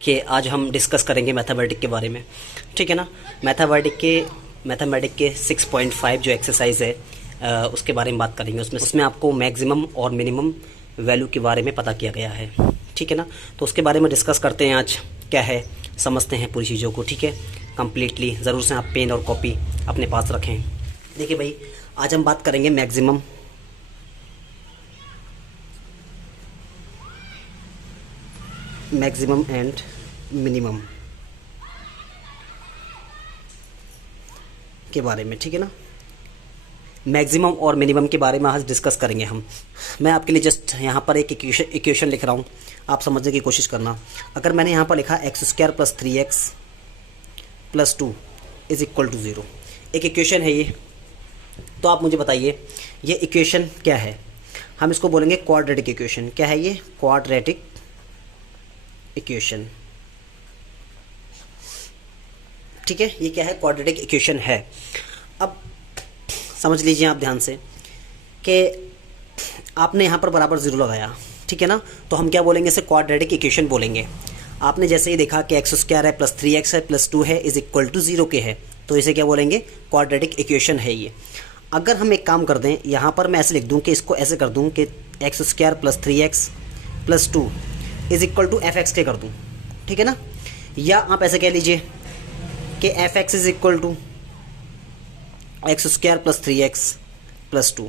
कि आज हम डिस्कस करेंगे मैथमेटिक के बारे में, ठीक है ना। मैथमेटिक के 6.5 जो एक्सरसाइज है उसके बारे में बात करेंगे। उसमें आपको मैक्सिमम और मिनिमम वैल्यू के बारे में पता किया गया है, ठीक है ना। तो उसके बारे में डिस्कस करते हैं आज, क्या है समझते हैं पूरी चीज़ों को, ठीक है। कम्प्लीटली ज़रूर से आप पेन और कॉपी अपने पास रखें। देखिए भाई, आज हम बात करेंगे मैक्सिमम एंड मिनिमम के बारे में, ठीक है ना। मैक्सिमम और मिनिमम के बारे में आज डिस्कस करेंगे हम। मैं आपके लिए जस्ट यहाँ पर एक इक्वेशन लिख रहा हूँ, आप समझने की कोशिश करना। अगर मैंने यहाँ पर लिखा x² + 3x + 2 is equal to 0, एक इक्वेशन है ये, तो आप मुझे बताइए ये इक्वेशन क्या है। हम इसको बोलेंगे क्वाड्रेटिक इक्वेशन। क्या है ये? क्वाड्रेटिक इक्वेशन, ठीक है। ये क्या है? क्वाड्रेटिक इक्वेशन है। अब समझ लीजिए आप ध्यान से कि आपने यहाँ पर बराबर 0 लगाया, ठीक है ना। तो हम क्या बोलेंगे? इसे क्वाड्रेटिक इक्वेशन बोलेंगे। आपने जैसे ही देखा कि x² है + 3x है + 2 है इज़ इक्वल टू 0 के है, तो इसे क्या बोलेंगे? क्वाड्रेटिक इक्वेशन है ये। अगर हम एक काम कर दें, यहाँ पर मैं ऐसे लिख दूँ कि इसको ऐसे कर दूँ कि x² + 3x + 2 is equal to fx के कर दूँ, ठीक है ना। या आप ऐसे कह लीजिए कि fx is equal to x² + 3x + 2,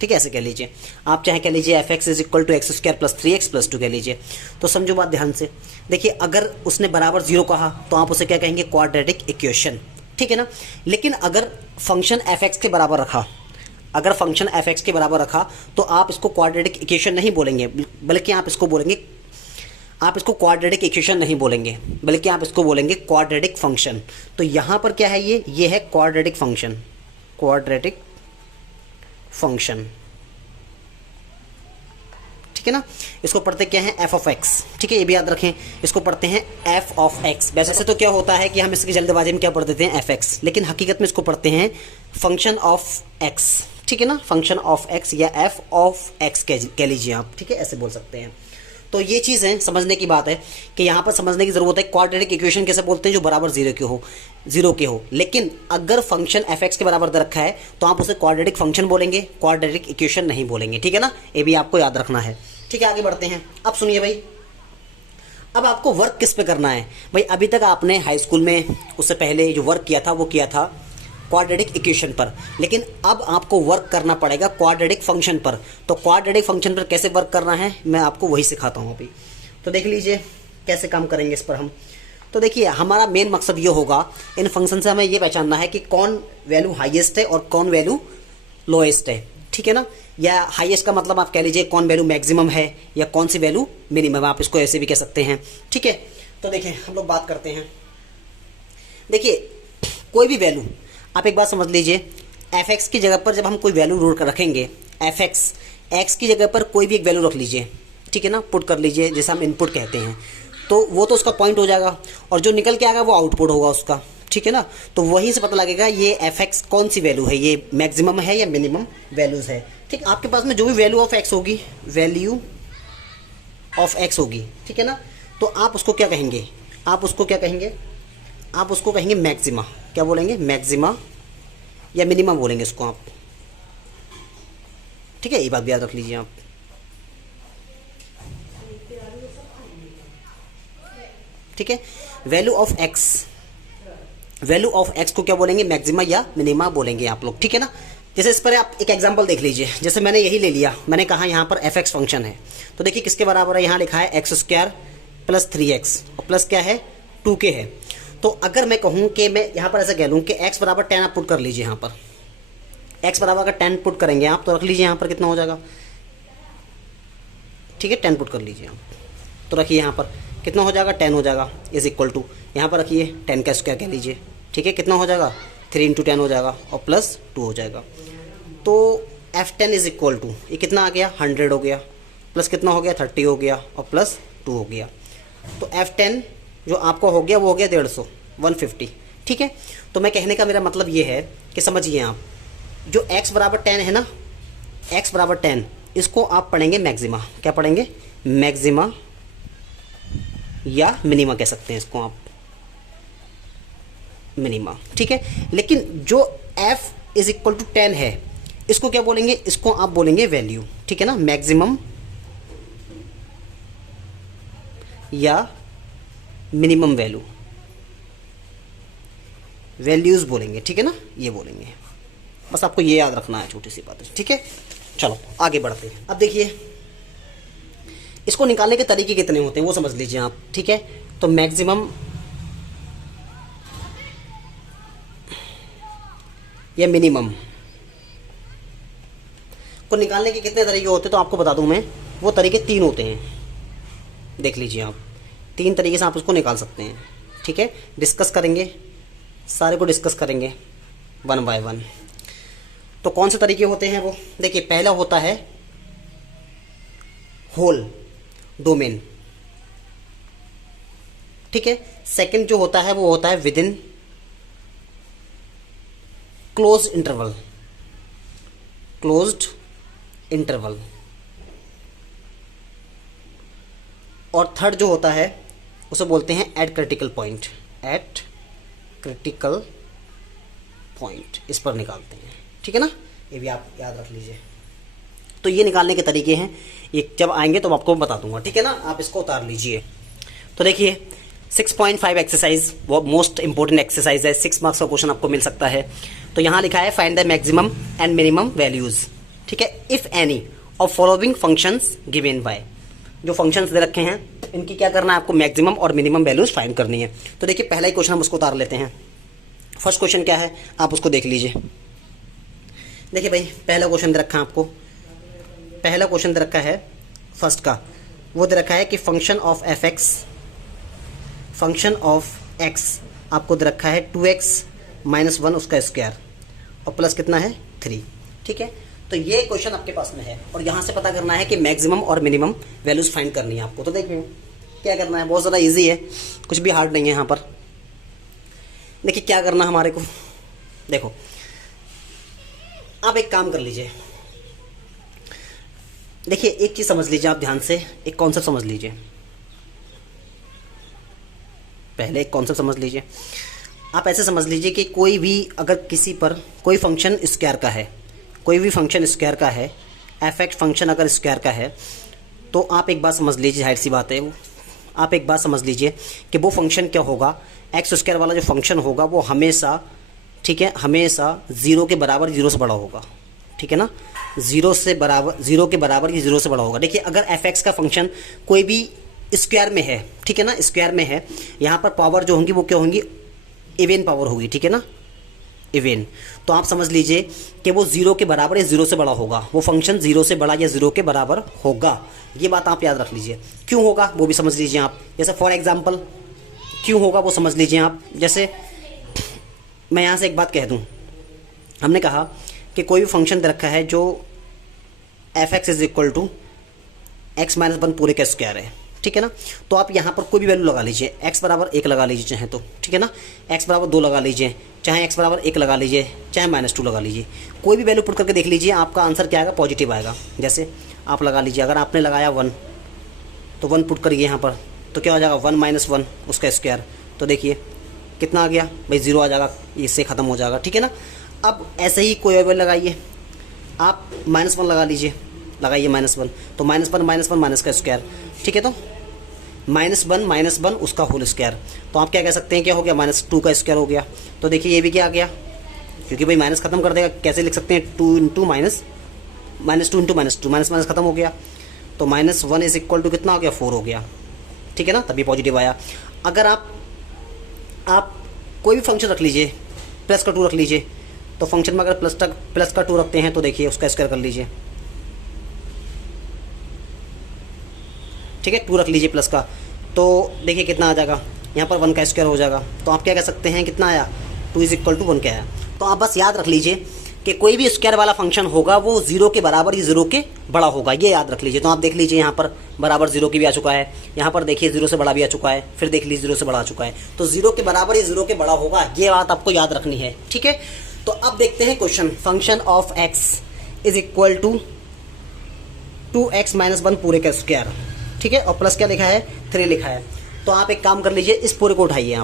ठीक है, ऐसे कह लीजिए। आप चाहे कह लीजिए fx is equal to x² + 3x + 2 कह लीजिए। तो समझो बात ध्यान से। देखिए, अगर उसने बराबर 0 कहा तो आप उसे क्या कहेंगे? क्वाड्रेटिक इक्वेशन, ठीक है ना। लेकिन अगर फंक्शन fx के बराबर रखा, तो आप इसको क्वाड्रेटिक इक्वेशन नहीं बोलेंगे, बल्कि आप इसको क्वाड्रेटिक इक्वेशन नहीं बोलेंगे, बल्कि आप इसको बोलेंगे क्वाड्रेटिक फंक्शन। तो यहाँ पर क्या है? ये है क्वाड्रेटिक फंक्शन, ठीक है ना। इसको पढ़ते क्या है? f(x), ठीक है, ये भी याद रखें। इसको पढ़ते हैं f(x). वैसे तो क्या होता है कि हम इसकी जल्दबाजी में क्या पढ़ देते हैं? fx, लेकिन हकीकत में इसको पढ़ते हैं फंक्शन ऑफ x, ठीक है ना। फंक्शन ऑफ x या f(x) कह लीजिए आप, ठीक है, ऐसे बोल सकते हैं। तो ये चीज़ है, समझने की बात है कि यहाँ पर समझने की ज़रूरत है क्वाड्रेटिक इक्वेशन कैसे बोलते हैं, जो बराबर 0 के हो। लेकिन अगर फंक्शन fx के बराबर दे रखा है तो आप उसे क्वाड्रेटिक फंक्शन बोलेंगे, क्वाड्रेटिक इक्वेशन नहीं बोलेंगे, ठीक है ना। ये भी आपको याद रखना है, ठीक है। आगे बढ़ते हैं। अब सुनिए भाई, अब आपको वर्क किस पे करना है भाई। अभी तक आपने हाई स्कूल में उससे पहले जो वर्क किया था वो किया था क्वाड्रेटिक इक्वेशन पर, लेकिन अब आपको वर्क करना पड़ेगा क्वाड्रेटिक फंक्शन पर। तो क्वाड्रेटिक फंक्शन पर कैसे वर्क करना है मैं आपको वही सिखाता हूँ अभी। तो देख लीजिए कैसे काम करेंगे इस पर हम। तो देखिए, हमारा मेन मकसद ये होगा, इन फंक्शन से हमें ये पहचानना है कि कौन वैल्यू हाईएस्ट है और कौन वैल्यू लोएस्ट है, ठीक है ना। या हाईएस्ट का मतलब आप कह लीजिए कौन वैल्यू मैक्सिमम है या कौन सी वैल्यू मिनिमम, आप इसको ऐसे भी कह सकते हैं, ठीक है। तो देखिए हम लोग बात करते हैं। देखिए, कोई भी वैल्यू, आप एक बात समझ लीजिए, fx की जगह पर जब हम कोई वैल्यू रूट कर रखेंगे, x की जगह पर कोई भी एक वैल्यू रख लीजिए, ठीक है ना, पुट कर लीजिए, जैसे हम इनपुट कहते हैं, तो वो तो उसका पॉइंट हो जाएगा और जो निकल के आएगा वो आउटपुट होगा उसका, ठीक है ना। तो वहीं से पता लगेगा ये fx कौन सी वैल्यू है, ये मैक्सिमम है या मिनिमम वैल्यूज़ है, ठीक। आपके पास में जो भी वैल्यू ऑफ x होगी, ठीक है ना, तो आप उसको क्या कहेंगे? आप उसको कहेंगे मैक्सिमा। क्या बोलेंगे? मैक्सिमा या मिनिमम बोलेंगे इसको आप, ठीक है। ये बात भी याद रख लीजिए आप, ठीक है। वैल्यू ऑफ x को क्या बोलेंगे? मैक्सिमा या मिनिमा बोलेंगे आप लोग, ठीक है ना। जैसे इस पर आप एक एग्जांपल देख लीजिए। जैसे मैंने यही ले लिया, मैंने कहा यहाँ पर fx फंक्शन है, तो देखिए किसके बराबर है? यहाँ लिखा है x² + 3x और प्लस क्या है? 2k है। तो अगर मैं कहूँ कि मैं यहाँ पर ऐसा कह लूँ कि x बराबर 10 आप पुट कर लीजिए। यहाँ पर x बराबर अगर 10 पुट करेंगे आप, तो रख लीजिए यहाँ पर कितना हो जाएगा, ठीक है, 10 पुट कर लीजिए आप, तो रखिए यहाँ पर कितना हो जाएगा? 10 हो जाएगा, इज़ इक्वल टू यहाँ पर रखिए 10 का स्क्वायर कह लीजिए, ठीक है। कितना हो जाएगा? 3 × 10 हो जाएगा और + 2 हो जाएगा। तो f10 इज़ इक्वल टू, ये कितना आ गया? 100 हो गया, प्लस कितना हो गया? 30 हो गया और + 2 हो गया। तो f10 जो आपको हो गया वो हो गया 150, ठीक है। तो मैं कहने का मेरा मतलब ये है कि समझिए आप, जो x बराबर 10 है ना, x बराबर 10, इसको आप पढ़ेंगे मैक्सिमा। क्या पढ़ेंगे? मैक्सिमा या मिनिमा कह सकते हैं इसको आप, मिनिमा, ठीक है। लेकिन जो f इज इक्वल टू 10 है, इसको क्या बोलेंगे, इसको आप बोलेंगे वैल्यू, ठीक है ना, मैक्सिमम या मिनिमम वैल्यू, वैल्यूज बोलेंगे, ठीक है ना, ये बोलेंगे। बस आपको ये याद रखना है, छोटी सी बात है, ठीक है। चलो आगे बढ़ते हैं। अब देखिए इसको निकालने के तरीके कितने होते हैं वो समझ लीजिए आप, ठीक है। तो मैक्सिमम या मिनिमम को निकालने के कितने तरीके होते हैं तो आपको बता दूं मैं, वो तरीके 3 होते हैं, देख लीजिए आप। 3 तरीके से आप उसको निकाल सकते हैं, ठीक है। डिस्कस करेंगे, सारे को डिस्कस करेंगे 1 बाय 1। तो कौन से तरीके होते हैं वो, देखिए पहला होता है होल डोमेन, ठीक है। सेकंड जो होता है वो होता है with in closed interval, closed interval. और थर्ड जो होता है उसे बोलते हैं eight critical point, eight critical point, इस पर निकालते हैं, ठीक है ना। ये भी आप याद रख लीजिए। तो ये निकालने के तरीके हैं, ये जब आएंगे तो मैं आपको बता दूंगा, ठीक है ना। आप इसको उतार लीजिए। तो देखिए 6.5 एक्सरसाइज वो मोस्ट इंपॉर्टेंट एक्सरसाइज है, 6 मार्क्स का क्वेश्चन आपको मिल सकता है। तो यहाँ लिखा है find the maximum and minimum values, ठीक है, if any of following functions given by. जो फंक्शंस दे रखे हैं इनकी क्या करना है आपको, मैक्सिमम और मिनिमम वैल्यूज फाइंड करनी है। तो देखिए पहला ही क्वेश्चन हम उसको उतार लेते हैं। फर्स्ट क्वेश्चन क्या है आप उसको देख लीजिए। देखिए भाई पहला क्वेश्चन दे रखा है आपको, पहला क्वेश्चन दे रखा है फर्स्ट का, वो दे रखा है कि function of F x, function of x आपको दे रखा है 2x - 1 उसका स्क्वायर और प्लस कितना है 3, ठीक है। तो ये क्वेश्चन आपके पास में है और यहाँ से पता करना है कि मैक्सिमम और मिनिमम वैल्यूज फाइंड करनी है आपको। तो देखिए क्या करना है, बहुत ज़्यादा इजी है, कुछ भी हार्ड नहीं है यहाँ पर। देखिए क्या करना हमारे को, देखो आप एक काम कर लीजिए, देखिए एक चीज़ समझ लीजिए आप ध्यान से, एक कॉन्सेप्ट समझ लीजिए। पहले एक कॉन्सेप्ट समझ लीजिए। आप ऐसे समझ लीजिए कि कोई भी अगर किसी पर कोई फंक्शन स्क्वायर का है, कोई भी फंक्शन स्क्वायर का है, एफ एक्स फंक्शन अगर स्क्वायर का है, तो आप एक बात समझ लीजिए, जाहिर सी बात है वो, आप एक बात समझ लीजिए कि वो फंक्शन क्या होगा, एक्स स्क्वायर वाला जो फंक्शन होगा वो हमेशा, ठीक है, हमेशा 0 के बराबर 0 से बड़ा होगा, ठीक है ना, 0 से बराबर, 0 के बराबर या 0 से बड़ा होगा। देखिए अगर एफ एक्स का फंक्शन कोई भी स्क्वायर में है, ठीक है ना, स्क्वायर में है, यहाँ पर पावर जो होंगी वो क्या होंगी, इवन पावर होगी, ठीक है ना, इवन। तो आप समझ लीजिए कि वो 0 के बराबर या 0 से बड़ा होगा, वो फंक्शन 0 से बड़ा या 0 के बराबर होगा। ये बात आप याद रख लीजिए। क्यों होगा वो भी समझ लीजिए आप, जैसे फॉर एग्जांपल क्यों होगा वो समझ लीजिए आप। जैसे मैं यहाँ से एक बात कह दूँ, हमने कहा कि कोई भी फंक्शन दे रखा है जो f x is equal to x - 1 पूरे का स्क्वायर है, ठीक है ना। तो आप यहाँ पर कोई भी वैल्यू लगा लीजिए, x बराबर 1 लगा लीजिए चाहे तो, ठीक है ना, x बराबर 2 लगा लीजिए, चाहे x बराबर 1 लगा लीजिए, चाहे -2 लगा लीजिए, कोई भी वैल्यू पुट करके देख लीजिए, आपका आंसर क्या आएगा, पॉजिटिव आएगा। जैसे आप लगा लीजिए, अगर आपने लगाया 1 तो 1 पुट करिए यहाँ पर, तो क्या हो जाएगा 1 - 1 उसका स्क्वायर, तो देखिए कितना आ गया भाई, 0 आ जाएगा, इससे ख़त्म हो जाएगा, ठीक है ना। अब ऐसे ही कोई वैल्यू लगाइए, आप -1 लगा लीजिए, लगाइए -1, तो -1 - 1 माइनस का स्क्वायर, ठीक है, तो -1 - 1 उसका होल स्क्वायर। तो आप क्या कह सकते हैं, क्या हो गया, -2 का स्क्वायर हो गया। तो देखिए ये भी क्या आ गया, क्योंकि भाई माइनस खत्म कर देगा, कैसे लिख सकते हैं, 2 × -2 × -2, माइनस खत्म हो गया, तो -1 इज इक्वल टू कितना हो गया, 4 हो गया, ठीक है ना, तभी पॉजिटिव आया। अगर आप कोई भी फंक्शन रख लीजिए, प्लस का 2 रख लीजिए, तो फंक्शन में अगर प्लस का 2 रखते हैं तो देखिए उसका स्क्वायर कर लीजिए, ठीक है, 2 रख लीजिए प्लस का, तो देखिए कितना आ जाएगा, यहाँ पर 1 का स्क्वायर हो जाएगा। तो आप क्या कह सकते हैं, कितना आया, 2 इज इक्वल टू 1 क्या आया। तो आप बस याद रख लीजिए कि कोई भी स्क्वायर वाला फंक्शन होगा वो 0 के बराबर या 0 के बड़ा होगा, ये याद रख लीजिए। तो आप देख लीजिए यहाँ पर बराबर 0 की भी आ चुका है, यहाँ पर देखिए 0 से बड़ा भी आ चुका है, फिर देख लीजिए 0 से बड़ा आ चुका है, तो 0 के बराबर या 0 के बड़ा होगा, ये बात आपको याद रखनी है, ठीक है। तो अब देखते हैं question, function of x is equal to 2x - 1 पूरे का स्क्वायर, ठीक है, और प्लस क्या लिखा है, 3 लिखा है। तो आप एक काम कर लीजिए, इस पूरे को उठाइए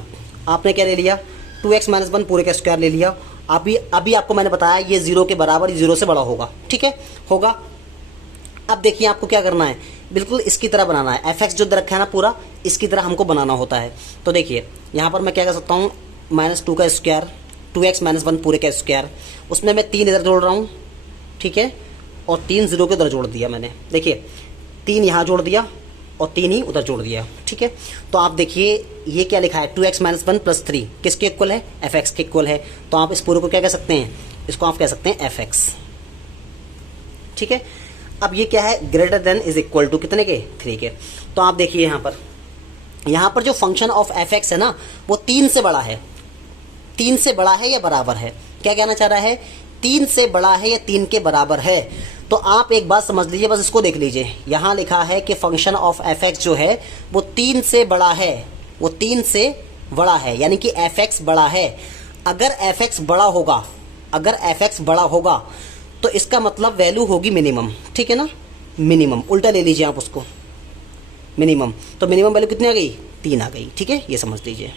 आपने क्या ले लिया, 2x माइनस 1 पूरे का स्क्वायर ले लिया। अभी आपको मैंने बताया ये 0 के बराबर, 0 से बड़ा होगा, ठीक है, होगा। अब देखिए आपको क्या करना है, बिल्कुल इसकी तरह बनाना है, fx जो रखा है ना पूरा इसकी तरह हमको बनाना होता है। तो देखिए यहाँ पर मैं क्या कर सकता हूँ, -2 का स्क्वायर, 2x माइनस 1 पूरे का स्क्वायर, उसमें मैं 3 इधर जोड़ रहा हूँ, ठीक है, और 3 0 के उधर जोड़ दिया मैंने। देखिए 3 यहाँ जोड़ दिया और 3 ही उधर जोड़ दिया, ठीक है। तो आप देखिए ये क्या लिखा है, 2x माइनस 1 प्लस 3 किसके इक्वल है, fx के इक्वल है। तो आप इस पूरे को क्या कह सकते हैं, इसको आप कह सकते हैं fx, ठीक है। अब ये क्या है, greater than is equal to कितने के, 3 के। तो आप देखिए यहाँ पर जो फंक्शन ऑफ fx है ना वो 3 से बड़ा है, 3 से बड़ा है या बराबर है, क्या कहना चाह रहा है, 3 से बड़ा है या 3 के बराबर है। तो आप एक बात समझ लीजिए, बस इसको देख लीजिए, यहाँ लिखा है कि फंक्शन ऑफ fx जो है वो 3 से बड़ा है, वो 3 से बड़ा है, यानी कि fx बड़ा है। अगर fx बड़ा होगा, अगर fx बड़ा होगा तो इसका मतलब वैल्यू होगी मिनिमम, ठीक है ना, मिनिमम, उल्टा ले लीजिए आप उसको, मिनिमम। तो मिनिमम वैल्यू कितनी आ गई, 3 आ गई, ठीक है, ये समझ लीजिए,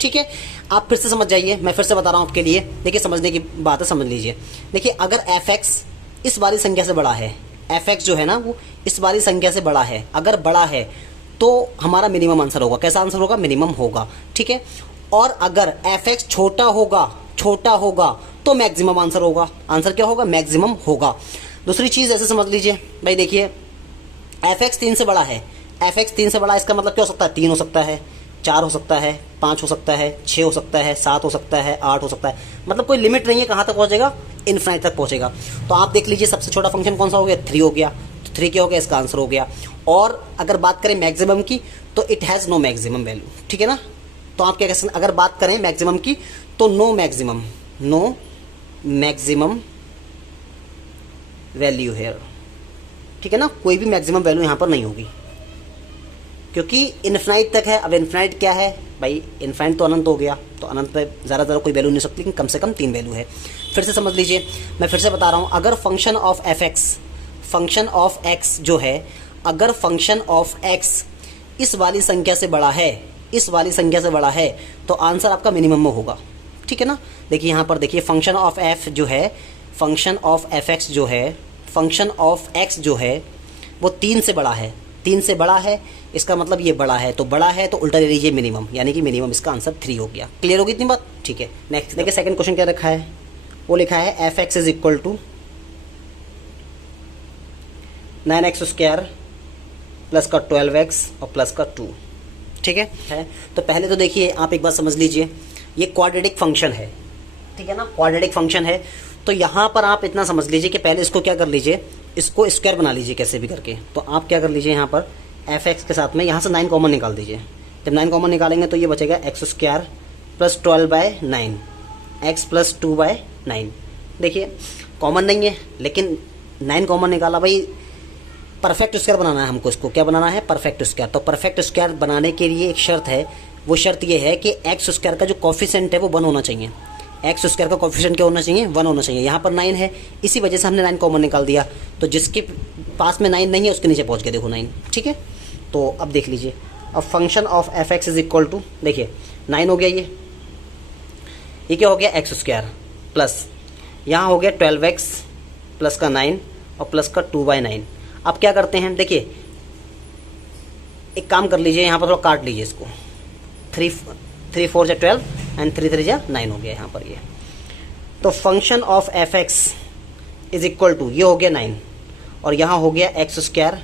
ठीक है। आप फिर से समझ जाइए, मैं फिर से बता रहा हूँ आपके लिए, देखिए समझने की बात है, समझ लीजिए। देखिए अगर fx इस वाली संख्या से बड़ा है, fx जो है ना वो इस वाली संख्या से बड़ा है, अगर बड़ा है तो हमारा मिनिमम आंसर होगा, कैसा आंसर होगा, मिनिमम होगा, ठीक है। और अगर fx छोटा होगा, छोटा होगा तो मैक्सिमम आंसर होगा, आंसर क्या होगा, मैक्सिमम होगा। दूसरी चीज़ ऐसे समझ लीजिए भाई, देखिए fx 3 से बड़ा है, fx 3 से बड़ा, इसका मतलब क्या हो सकता है, 3 हो सकता है, 4 हो सकता है, 5 हो सकता है, 6 हो सकता है, 7 हो सकता है, 8 हो सकता है, मतलब कोई लिमिट नहीं है, कहाँ तक पहुँचेगा, इनफाइनाइट तक पहुँचेगा। तो आप देख लीजिए सबसे छोटा फंक्शन कौन सा हो गया, 3 हो गया, तो 3 क्या हो गया, इसका आंसर हो गया। और अगर बात करें मैक्सिमम की तो it has no maximum value, ठीक है ना। तो आप क्या कह सकते हैं, अगर बात करें मैक्सिमम की तो no maximum, no maximum value है, ठीक है ना, कोई भी मैक्सिमम वैल्यू यहाँ पर नहीं होगी, क्योंकि इन्फिनाइट तक है। अब इन्फिनाइट क्या है भाई, इन्फिनाइट तो अनंत हो गया, तो अनंत पे ज़्यादा कोई वैल्यू नहीं हो सकती, लेकिन कम से कम 3 वैल्यू है। फिर से समझ लीजिए, मैं फिर से बता रहा हूँ, अगर function of fx, function of x जो है, अगर फंक्शन ऑफ x इस वाली संख्या से बड़ा है, इस वाली संख्या से बड़ा है, तो आंसर आपका मिनिमम में होगा, ठीक है ना। देखिए यहाँ पर देखिए फंक्शन ऑफ f जो है, फंक्शन ऑफ fx जो है, फंक्शन ऑफ x जो है वो 3 से बड़ा है, 3 से बड़ा है, इसका मतलब ये बड़ा है, तो बड़ा है तो उल्टा ले लीजिए मिनिमम, यानी कि मिनिमम इसका आंसर 3 हो गया। क्लियर होगी इतनी बात, ठीक है। नेक्स्ट देखिए सेकंड क्वेश्चन क्या रखा है, वो लिखा है fx is equal to 9x square plus का 12x और प्लस का 2, ठीक है। तो पहले तो देखिए आप एक बात समझ लीजिए, ये क्वाड्रेटिक फंक्शन है, ठीक है ना, क्वाड्रेटिक फंक्शन है। तो यहाँ पर आप इतना समझ लीजिए कि पहले इसको क्या कर लीजिए, इसको स्क्वायर बना लीजिए कैसे भी करके। तो आप क्या कर लीजिए, यहाँ पर fx के साथ में यहाँ से 9 कॉमन निकाल दीजिए। जब 9 कॉमन निकालेंगे तो ये बचेगा x square plus 12/9, x plus 2/9। देखिए कॉमन नहीं है, लेकिन 9 कॉमन निकाला, भाई परफेक्ट स्क्वायर बनाना है हमको, इसको क्या बनाना है, परफेक्ट स्क्वायर। तो परफेक्ट स्क्वायर बनाने के लिए एक शर्त है, वो शर्त ये है कि एक्स स्क्वायर का जो कॉफिशेंट है वो 1 होना चाहिए, एक्स स्क्वायर का कॉफिशेंट क्या होना चाहिए, 1 होना चाहिए। यहाँ पर 9 है, इसी वजह से हमने 9 कॉमन निकाल दिया, तो जिसके पास में 9 नहीं है उसके नीचे पहुँच गया, देखो 9, ठीक है। तो अब देख लीजिए, अब function of fx is equal to, देखिए 9 हो गया, ये क्या हो गया, एक्स स्क्वायर प्लस यहाँ हो गया 12x प्लस का 9 और प्लस का 2/9। अब क्या करते हैं, देखिए एक काम कर लीजिए, यहाँ पर थोड़ा काट लीजिए इसको, 3 4 जा 12 एंड 3 3 जा 9 हो गया यहाँ पर ये। तो function of fx is equal to, ये हो गया 9 और यहाँ हो गया एक्स स्क्वायर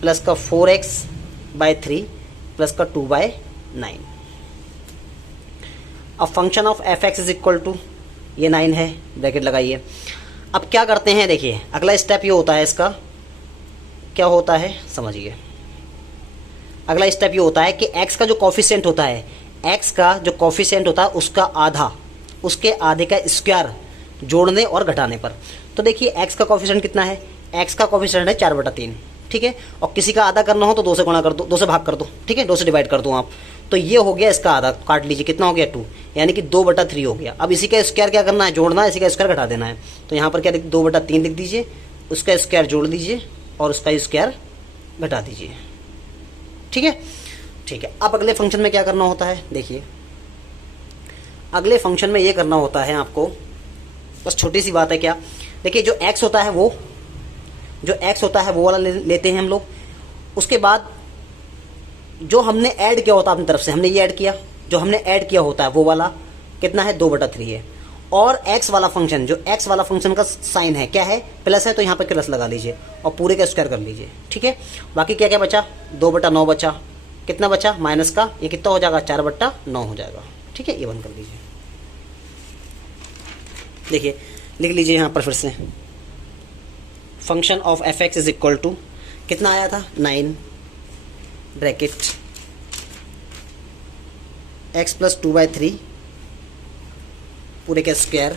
प्लस का 4x/3 प्लस का 2/9। अब function of fx is equal to, ये 9 है, ब्रैकेट लगाइए। अब क्या करते हैं, देखिए अगला स्टेप ये होता है, इसका क्या होता है समझिए, अगला स्टेप ये होता है कि x का जो कॉफिशिएंट होता है, x का जो कॉफिशिएंट होता है उसका आधा, उसके आधे का स्क्वायर जोड़ने और घटाने पर। तो देखिए x का कॉफिशिएंट कितना है, x का कॉफिशिएंट है 4/3, ठीक है। और किसी का आधा करना हो तो 2 से गुणा कर दो, 2 से भाग कर दो, ठीक है, 2 से डिवाइड कर दो आप। तो ये हो गया इसका आधा, काट लीजिए, कितना हो गया 2, यानी कि 2/3 हो गया। अब इसी का स्क्वायर क्या करना है, जोड़ना है, इसी का स्क्वायर घटा देना है। तो यहाँ पर क्या 2/3 लिख दीजिए, उसका स्क्वायर जोड़ दीजिए और उसका स्क्वायर घटा दीजिए, ठीक है, ठीक है। अब अगले फंक्शन में क्या करना होता है, देखिए अगले फंक्शन में ये करना होता है आपको, बस छोटी सी बात है क्या, देखिए जो x होता है वो वाला लेते हैं हम लोग। उसके बाद जो हमने ऐड किया होता है अपनी तरफ से, हमने ये ऐड किया, जो हमने ऐड किया होता है वो वाला कितना है 2/3 है। और x वाला फंक्शन, जो x वाला फंक्शन का साइन है क्या है, प्लस है, तो यहाँ पर प्लस लगा लीजिए और पूरे का स्क्वायर कर लीजिए, ठीक है। बाकी क्या क्या बचा, 2/9 बचा, कितना बचा माइनस का, ये कितना हो जाएगा 4/9 हो जाएगा, ठीक है। ये बंद कर लीजिए, देखिए लिख लीजिए यहाँ पर फिर से, function of F x is equal to कितना आया था 9 ब्रैकेट x प्लस 2/3 पूरे का स्क्वायर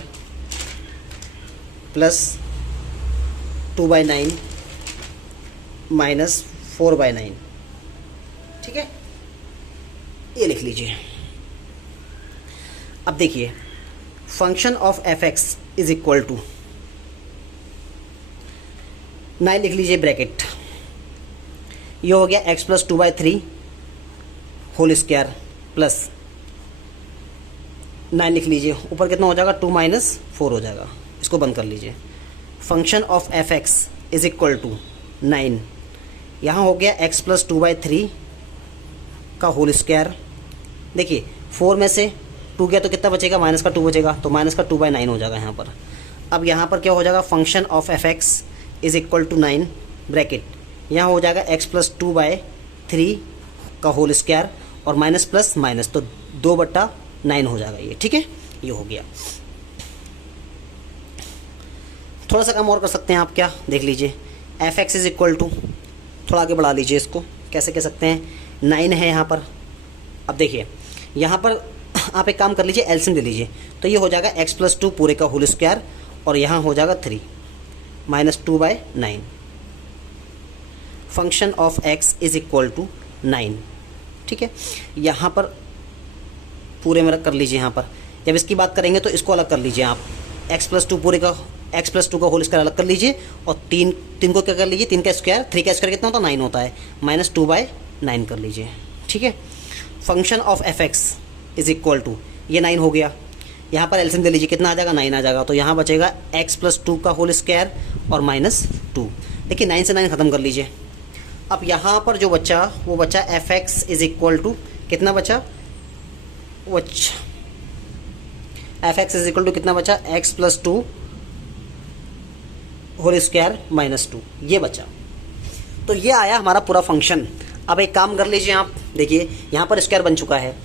प्लस 2/9 माइनस 4/9, ठीक है। ये लिख लीजिए। अब देखिए function of F x is equal to 9 लिख लीजिए ब्रैकेट, ये हो गया x plus 2/3 whole square plus 9 लिख लीजिए, ऊपर कितना हो जाएगा 2 माइनस 4 हो जाएगा, इसको बंद कर लीजिए। Function of F x is equal to 9, यहाँ हो गया x प्लस 2/3 का होल स्क्वायर, देखिए 4 में से 2 गया तो कितना बचेगा, माइनस का 2 बचेगा, तो माइनस का 2/9 हो जाएगा यहाँ पर। अब यहाँ पर क्या हो जाएगा, function of F x is equal to 9 bracket, यहाँ हो जाएगा x प्लस 2/3 का होल स्क्वायर और माइनस प्लस माइनस, तो 2/9 हो जाएगा ये, ठीक है। ये हो गया। थोड़ा सा कम और कर सकते हैं आप, क्या देख लीजिए, f x is equal to, थोड़ा आगे बढ़ा लीजिए इसको, कैसे कह सकते हैं 9 है यहाँ पर। अब देखिए यहाँ पर आप एक काम कर लीजिए, एलसीएम ले लीजिए, तो ये हो जाएगा x प्लस 2 पूरे का होल स्क्वायर और यहाँ हो जाएगा 3 minus 2/9, function of x is equal to 9, ठीक है। यहाँ पर पूरे में कर लीजिए, यहाँ पर जब इसकी बात करेंगे तो इसको अलग कर लीजिए आप, x प्लस 2 पूरे का x प्लस 2 का होल स्क्वायर अलग कर लीजिए और 3 को क्या कर लीजिए, 3 का स्क्वायर, 3 का स्क्वायर कितना होता है 9 होता है, माइनस 2/9 कर लीजिए, ठीक है। Function of F x is equal to, ये 9 हो गया, यहाँ पर एलसीएम दे लीजिए, कितना आ जाएगा 9 आ जाएगा, तो यहाँ बचेगा x प्लस 2 का होल स्क्वायर और माइनस 2, देखिए 9 से 9 खत्म कर लीजिए। अब यहाँ पर जो बचा वो बचा f x is equal to कितना बचा, f x is equal to कितना बचा, x plus 2 whole square minus 2, ये बचा। तो ये आया हमारा पूरा फंक्शन। अब एक काम कर लीजिए आप, देखिए यहाँ पर स्क्वायर बन चुका है,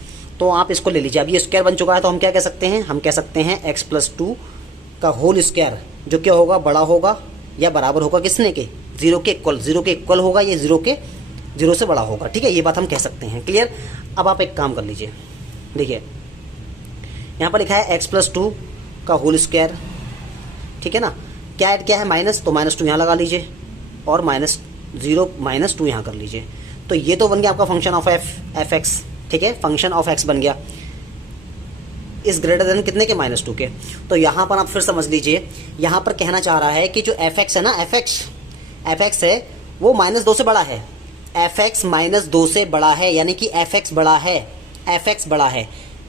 तो आप इसको ले लीजिए। अब ये स्क्वायर बन चुका है तो हम क्या कह सकते हैं, हम कह सकते हैं x प्लस 2 का होल स्क्वायर, जो क्या होगा बड़ा होगा या बराबर होगा किसने के, 0 के इक्वल, 0 के इक्वल होगा, ये 0 से बड़ा होगा, ठीक है। ये बात हम कह सकते हैं, क्लियर। अब आप एक काम कर लीजिए, देखिए यहाँ पर लिखा है x प्लस 2 का होल स्क्वायर, ठीक है ना, क्या ऐड किया है माइनस, तो माइनस 2 यहाँ लगा लीजिए और माइनस 0 माइनस 2 यहाँ कर लीजिए, तो ये तो बन गया आपका फंक्शन ऑफ एफ एक्स, ठीक है। फंक्शन ऑफ एक्स बन गया इस ग्रेटर देन कितने के, -2 के। तो यहाँ पर आप फिर समझ लीजिए, यहाँ पर कहना चाह रहा है कि जो एफ एक्स है ना, एफ एक्स है वो -2 से बड़ा है, एफ एक्स -2 से बड़ा है, यानी कि एफ एक्स बड़ा है, एफ एक्स बड़ा है,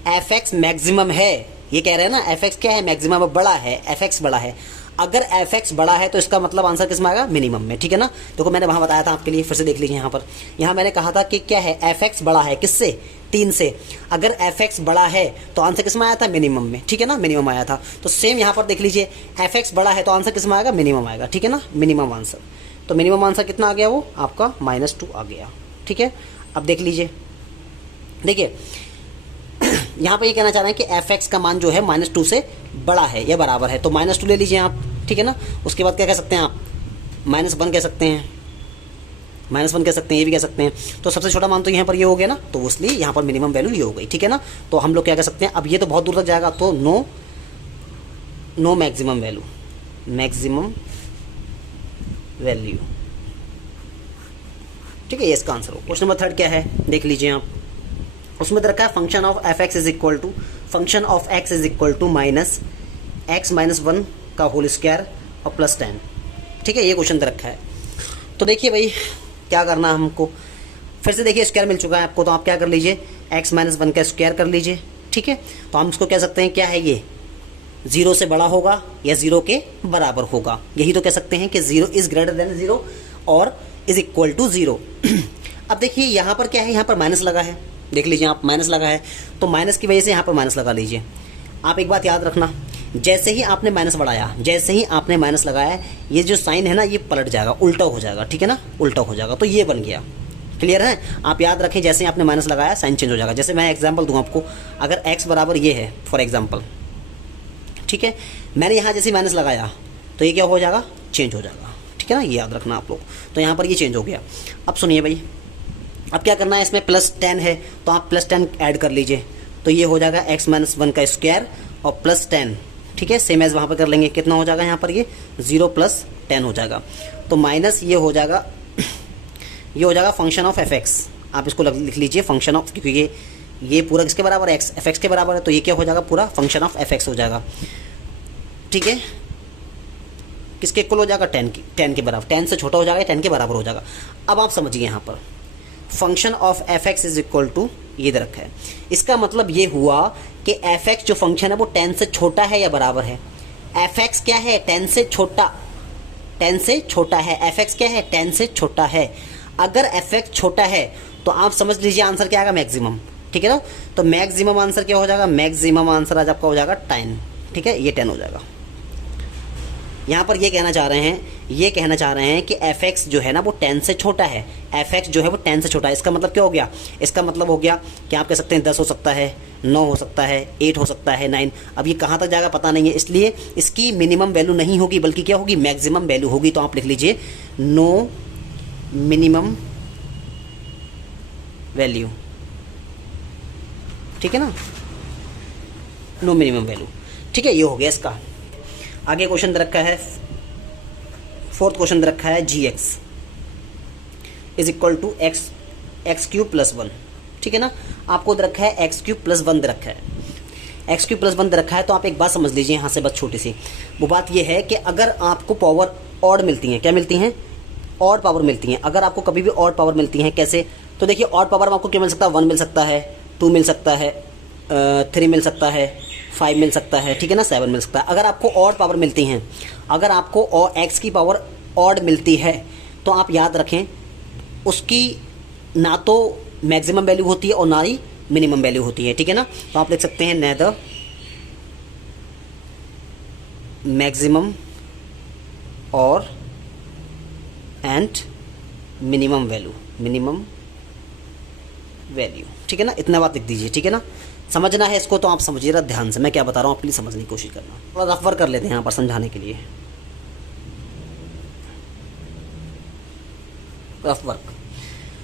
एफ एक्स मैक्सिमम है, ये कह रहे हैं ना, एफ एक्स क्या है मैक्सिमम, बड़ा है, एफ एक्स बड़ा है। अगर एफ एक्स बड़ा है तो इसका मतलब आंसर किस में आएगा, मिनिमम में, ठीक है ना। देखो मैंने वहाँ बताया था आपके लिए, फिर से देख लीजिए यहाँ पर, यहाँ मैंने कहा था कि क्या है, एफ एक्स बड़ा है किससे, 3 से। अगर एफ एक्स बड़ा है तो आंसर किस में आया था, मिनिमम में, ठीक है ना, मिनिमम आया था। तो सेम यहाँ पर देख लीजिए, एफ एक्स बड़ा है तो आंसर किस में आएगा, मिनिमम आएगा, ठीक है ना, मिनिमम आंसर। तो मिनिमम आंसर कितना आ गया, वो आपका -2 आ गया, ठीक है। अब देख लीजिए, देखिए यहाँ पे ये कहना चाह रहे हैं कि एफ एक्स का मान जो है -2 से बड़ा है या बराबर है, तो -2 ले लीजिए आप, ठीक है ना। उसके बाद क्या कह सकते हैं आप, -1 कह सकते हैं, -1 कह सकते हैं, ये भी कह सकते हैं। तो सबसे छोटा मान तो यहाँ पर ये हो गया ना, तो इसलिए यहाँ पर मिनिमम वैल्यू ये हो गई, ठीक है ना। तो हम लोग क्या कह सकते हैं, अब ये तो बहुत दूर तक जाएगा, तो नो मैक्सिमम वैल्यू, ठीक है, ये इसका आंसर हो। क्वेश्चन नंबर 3 क्या है, देख लीजिए आप, उसमें तो रखा है function of F x is equal to, function of x is equal to minus x -1 का होल स्क्वायर और +10, ठीक है, ये क्वेश्चन दे रखा है। तो देखिए भाई क्या करना है हमको, फिर से देखिए स्क्वायर मिल चुका है आपको, तो आप क्या कर लीजिए, x माइनस 1 का स्क्वायर कर लीजिए, ठीक है। तो हम इसको कह सकते हैं क्या है, ये 0 से बड़ा होगा या 0 के बराबर होगा। यही तो कह सकते हैं कि 0 इज ग्रेटर देन 0 और इज इक्वल टू 0। अब देखिए यहाँ पर क्या है, यहाँ पर माइनस लगा है, देख लीजिए आप, माइनस लगा है, तो माइनस की वजह से यहाँ पर माइनस लगा लीजिए। आप एक बात याद रखना, जैसे ही आपने माइनस बढ़ाया, जैसे ही आपने माइनस लगाया, ये जो साइन है ना ये पलट जाएगा, उल्टा हो जाएगा, ठीक है ना, उल्टा हो जाएगा। तो ये बन गया, क्लियर है। आप याद रखें, जैसे ही आपने माइनस लगाया साइन चेंज हो जाएगा। जैसे मैं एग्जांपल दूं आपको, अगर x बराबर ये है फॉर एग्जांपल, ठीक है, मैंने यहाँ जैसे माइनस लगाया तो ये क्या हो जाएगा, चेंज हो जाएगा, ठीक है ना, ये याद रखना आप लोग। तो यहाँ पर ये चेंज हो गया। अब सुनिए भाई, अब क्या करना है, इसमें प्लस 10 है तो आप प्लस 10 ऐड कर लीजिए, तो ये हो जाएगा x माइनस 1 का स्क्वायर और प्लस 10, ठीक है, सेम एज वहाँ पर कर लेंगे। कितना हो जाएगा यहाँ पर, ये 0 प्लस 10 हो जाएगा। तो माइनस ये हो जाएगा, ये हो जाएगा फंक्शन ऑफ fx। आप इसको लिख लीजिए फंक्शन ऑफ, क्योंकि ये पूरा किसके बराबर है, fx के बराबर है, तो ये क्या हो जाएगा, पूरा फंक्शन ऑफ fx हो जाएगा, ठीक है। किसके इक्वल हो जाएगा, 10 के बराबर, 10 से छोटा हो जाएगा, 10 के बराबर हो जाएगा। अब आप समझिए यहाँ पर function of fx is equal to, ये दे रखा है, इसका मतलब ये हुआ कि fx जो फंक्शन है वो 10 से छोटा है या बराबर है। fx क्या है, 10 से छोटा, 10 से छोटा है। fx क्या है, 10 से छोटा है। अगर fx छोटा है तो आप समझ लीजिए आंसर क्या आएगा, मैक्सिमम, ठीक है ना। तो मैक्सिमम आंसर क्या हो जाएगा, मैक्सिमम आंसर आज आपका हो जाएगा 10, ठीक है, ये 10 हो जाएगा। यहाँ पर ये कहना चाह रहे हैं कि fx जो है ना वो 10 से छोटा है, fx जो है वो 10 से छोटा है। इसका मतलब क्या हो गया, इसका मतलब हो गया कि आप कह सकते हैं 10 हो सकता है, 9 हो सकता है, 8 हो सकता है, 9। अब ये कहाँ तक जाएगा पता नहीं है, इसलिए इसकी मिनिमम वैल्यू नहीं होगी बल्कि क्या होगी, मैक्सिमम वैल्यू होगी। तो आप लिख लीजिए नो मिनिमम वैल्यू, ठीक है ना, नो मिनिमम वैल्यू, ठीक है, ये हो गया इसका। आगे क्वेश्चन दे रखा है, फोर्थ क्वेश्चन दे रखा है gx is equal to x cube plus 1, ठीक है ना। आपको दे रखा है एक्स क्यूब प्लस 1 दे रखा है, एक्स क्यूब प्लस 1 दे रखा है। तो आप एक बात समझ लीजिए यहाँ से, बस छोटी सी वो बात ये है कि अगर आपको पावर ऑड मिलती हैं, क्या मिलती हैं, ऑड पावर मिलती हैं। अगर आपको कभी भी ऑड पावर मिलती हैं, कैसे, तो देखिए ऑड पावर में आपको क्या मिल सकता है, 1 मिल सकता है, 2 मिल सकता है, 3 मिल सकता है, 5 मिल सकता है, ठीक है ना, 7 मिल सकता है। अगर आपको ऑड पावर मिलती हैं, अगर आपको x की पावर ऑड मिलती है, तो आप याद रखें उसकी ना तो मैक्सिमम वैल्यू होती है और ना ही मिनिमम वैल्यू होती है, ठीक है ना। तो आप लिख सकते हैं नेदर मैक्सिमम और एंड मिनिमम वैल्यू, ठीक है ना, इतना बात लिख दीजिए, ठीक है ना। समझना है इसको तो आप समझिए जरा ध्यान से, मैं क्या बता रहा हूँ आपके लिए समझने की कोशिश करना। थोड़ा रफ वर्क कर लेते हैं यहाँ पर समझाने के लिए, रफ वर्क।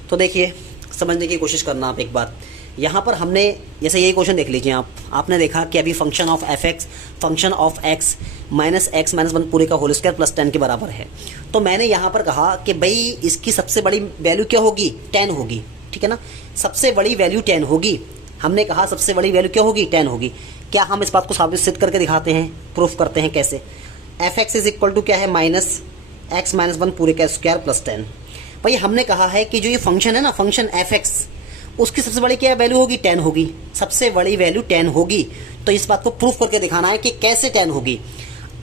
तो देखिए समझने की कोशिश करना आप एक बात, यहाँ पर हमने जैसे यही क्वेश्चन देख लीजिए आप, आपने देखा कि अभी function of fx function of x minus 1 पूरे का होल स्क्वायर प्लस 10 के बराबर है। तो मैंने यहाँ पर कहा कि भाई इसकी सबसे बड़ी वैल्यू क्या होगी, 10 होगी, ठीक है ना, सबसे बड़ी वैल्यू 10 होगी। हमने कहा सबसे बड़ी वैल्यू क्या होगी, 10 होगी। क्या हम इस बात को साबित सिद्ध करके दिखाते हैं, प्रूफ करते हैं, कैसे, fx इज इक्वल टू क्या है, माइनस x माइनस 1 पूरे का स्क्वायर प्लस 10। भाई हमने कहा है कि जो ये फंक्शन है ना, फंक्शन fx, उसकी सबसे बड़ी क्या वैल्यू होगी, 10 होगी, सबसे बड़ी वैल्यू 10 होगी। तो इस बात को प्रूफ करके दिखाना है कि कैसे 10 होगी।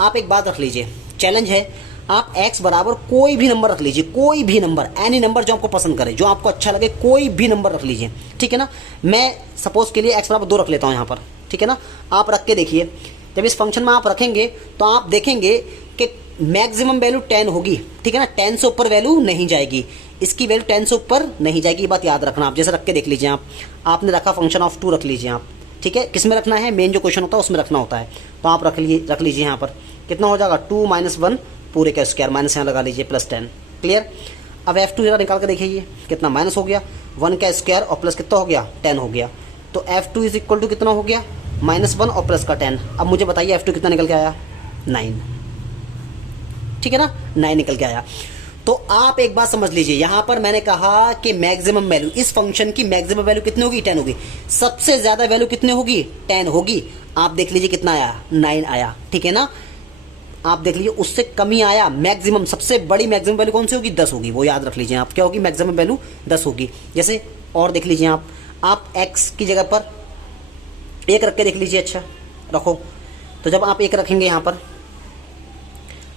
आप एक बात रख लीजिए, चैलेंज है, आप x बराबर कोई भी नंबर रख लीजिए, कोई भी नंबर, एनी नंबर जो आपको पसंद करे, जो आपको अच्छा लगे, कोई भी नंबर रख लीजिए, ठीक है ना। मैं सपोज के लिए x बराबर 2 रख लेता हूँ यहाँ पर, ठीक है ना। आप रख के देखिए, जब इस फंक्शन में आप रखेंगे तो आप देखेंगे कि मैक्सिमम वैल्यू 10 होगी, ठीक है ना, 10 से ऊपर वैल्यू नहीं जाएगी, इसकी वैल्यू 10 से ऊपर नहीं जाएगी, ये बात याद रखना आप। जैसे रख के देख लीजिए आप, आपने रखा फंक्शन ऑफ 2 रख लीजिए आप, ठीक है, किस में रखना है, मेन जो क्वेश्चन होता है उसमें रखना होता है। तो आप रख लीजिए यहाँ पर कितना हो जाएगा, 2 माइनस 1 पूरे का स्क्वायर, माइनस यहाँ लगा लीजिए प्लस 10, क्लियर। अब f2 जरा निकाल के देखिए कितना माइनस हो गया, 1 का स्क्वायर और प्लस कितना हो गया, 10 हो गया। तो f2 इज इक्वल टू कितना हो गया, -1 और प्लस का 10। अब मुझे बताइए f2 कितना निकल के आया, 9, ठीक है ना, 9 निकल के आया। तो आप एक बात समझ लीजिए, यहां पर मैंने कहा कि मैक्सिमम वैल्यू, इस फंक्शन की मैक्सिमम वैल्यू कितनी होगी, 10 होगी। सबसे ज्यादा वैल्यू कितनी होगी, 10 होगी। आप देख लीजिए कितना आया, 9 आया, ठीक है ना। आप देख लीजिए उससे कमी आया, मैक्सिमम सबसे बड़ी मैक्सिमम वैल्यू कौन सी होगी, 10 होगी, वो याद रख लीजिए आप, क्या होगी, मैक्सिमम वैल्यू 10 होगी। जैसे और देख लीजिए आप x की जगह पर 1 रख के देख लीजिए, अच्छा रखो, तो जब आप 1 रखेंगे यहाँ पर,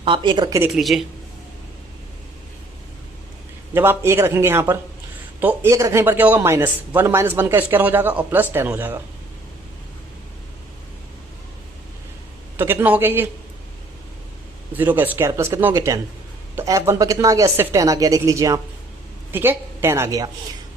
आप 1 रख के देख लीजिए, जब आप 1 रखेंगे यहाँ पर तो 1 रखने पर क्या होगा, -1 माइनस 1 का स्क्वायर हो जाएगा और प्लस 10 हो जाएगा, तो कितना हो गया ये 0 का स्क्वायर प्लस कितना हो गया 10, तो F1 पर कितना आ गया, सिर्फ 10 आ गया, देख लीजिए आप, ठीक है 10 आ गया।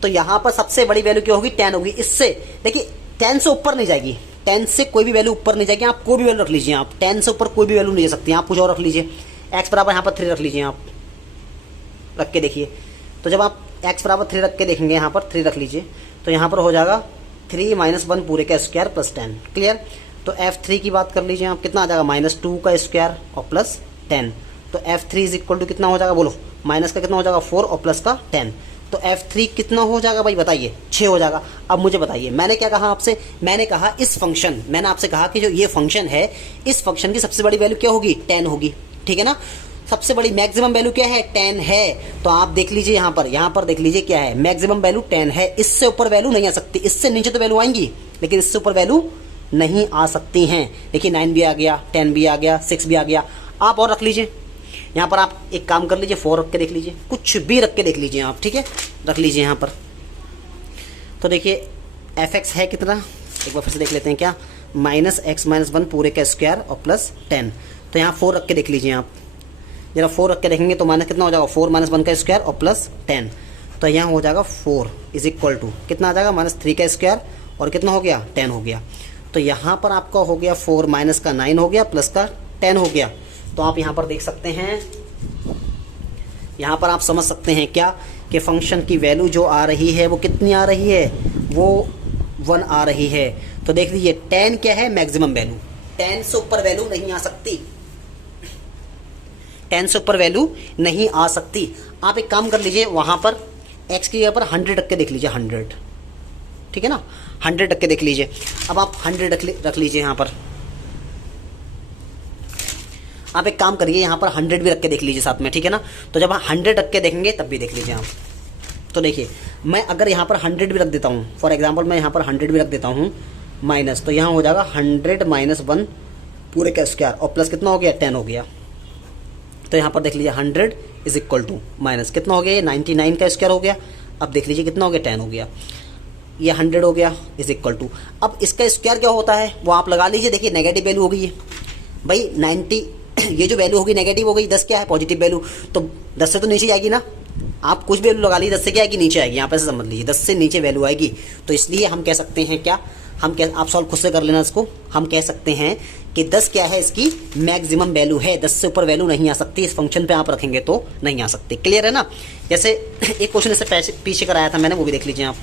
तो यहाँ पर सबसे बड़ी वैल्यू क्या होगी, 10 होगी। इससे देखिए 10 से ऊपर नहीं जाएगी, 10 से कोई भी वैल्यू ऊपर नहीं जाएगी, आप कोई भी वैल्यू रख लीजिए, आप 10 से ऊपर कोई भी वैल्यू नहीं जा सकती, आप कुछ और रख लीजिए, x बराबर यहाँ पर 3 रख लीजिए, आप रख के देखिए, तो जब आप x बराबर 3 रख के देखेंगे, यहाँ पर 3 रख लीजिए, तो यहाँ पर हो जाएगा 3 माइनस 1 पूरे का स्क्वायर प्लस 10, क्लियर। तो F3 की बात कर लीजिए आप, कितना आ जाएगा, -2 का स्क्वायर और प्लस 10, तो F3 इज इक्वल टू कितना हो जाएगा, बोलो, माइनस का कितना हो जाएगा 4 और प्लस का 10, तो F3 कितना हो जाएगा भाई बताइए, 6 हो जाएगा। अब मुझे बताइए, मैंने क्या कहा आपसे, मैंने कहा इस फंक्शन, मैंने आपसे कहा कि जो ये फंक्शन है, इस फंक्शन की सबसे बड़ी वैल्यू क्या होगी, 10 होगी, ठीक है ना, सबसे बड़ी मैक्सिमम वैल्यू क्या है, 10 है। तो आप देख लीजिए यहाँ पर देख लीजिए क्या है, मैक्सिमम वैल्यू 10 है, इससे ऊपर वैल्यू नहीं आ सकती, इससे नीचे तो वैल्यू आएंगी लेकिन इससे ऊपर वैल्यू नहीं आ सकती हैं। देखिए 9 भी आ गया, 10 भी आ गया, 6 भी आ गया, आप और रख लीजिए, यहाँ पर आप एक काम कर लीजिए, 4 रख के देख लीजिए, कुछ भी रख के देख लीजिए आप, ठीक है, रख लीजिए यहाँ पर। तो देखिए f(x) है कितना, एक बार फिर से देख लेते हैं, क्या, -x - 1 पूरे का स्क्वायर और प्लस 10, तो यहाँ 4 रख के देख लीजिए आप, जरा 4 रख के देखेंगे तो माइनस कितना हो जाएगा, 4 - 1 का स्क्वायर और प्लस 10, तो यहाँ हो जाएगा 4 इज इक्वल टू कितना आ जाएगा, -3 का स्क्वायर और कितना हो गया, 10 हो गया। तो यहाँ पर आपका हो गया 4 माइनस का 9 हो गया प्लस का 10 हो गया। तो आप यहाँ पर देख सकते हैं, यहाँ पर आप समझ सकते हैं क्या, कि फंक्शन की वैल्यू जो आ रही है वो कितनी आ रही है, वो 1 आ रही है। तो देख लीजिए 10 क्या है, मैक्सिमम वैल्यू, 10 से ऊपर वैल्यू नहीं आ सकती, 10 से ऊपर वैल्यू नहीं आ सकती। आप एक काम कर लीजिए, वहाँ पर x की जगह पर 100 रख के देख लीजिए, 100, ठीक है ना, 100 रख के देख लीजिए। अब आप 100 रख लीजिए, यहाँ पर आप एक काम करिए, यहाँ पर 100 भी रख के देख लीजिए साथ में, ठीक है ना। तो जब आप 100 रख के देखेंगे तब भी देख लीजिए आप। तो देखिए मैं अगर यहाँ पर 100 भी रख देता हूँ, फॉर एग्जांपल मैं यहाँ पर 100 भी रख देता हूँ माइनस, तो यहाँ हो जाएगा 100 माइनस 1 पूरे का स्क्वायर और प्लस कितना हो गया, 10 हो गया। तो यहाँ पर देख लीजिए 100 इज इक्वल टू माइनस कितना हो गया, ये 99 का स्क्वायर हो गया। अब देख लीजिए कितना हो गया, 10 हो गया, ये 100 हो गया इज इक्वल टू, अब इसका स्क्वायर क्या होता है वो आप लगा लीजिए। देखिए नेगेटिव वैल्यू हो गई है भाई, 90 ये जो वैल्यू होगी नेगेटिव हो गई, 10 क्या है, पॉजिटिव वैल्यू, तो 10 से तो नीचे जाएगी ना, आप कुछ भी वैल्यू लगा लीजिए, 10 से क्या आएगी, नीचे आएगी, यहाँ पे से समझ लीजिए 10 से नीचे वैल्यू आएगी। तो इसलिए हम कह सकते हैं क्या, हम क्या, आप सॉल्व खुद से कर लेना इसको, हम कह सकते हैं कि 10 क्या है, इसकी मैक्सिमम वैल्यू है, 10 से ऊपर वैल्यू नहीं आ सकती, इस फंक्शन पे आप रखेंगे तो नहीं आ सकती। क्लियर है ना। जैसे एक क्वेश्चन इससे पीछे कराया था मैंने, वो भी देख लीजिए आप।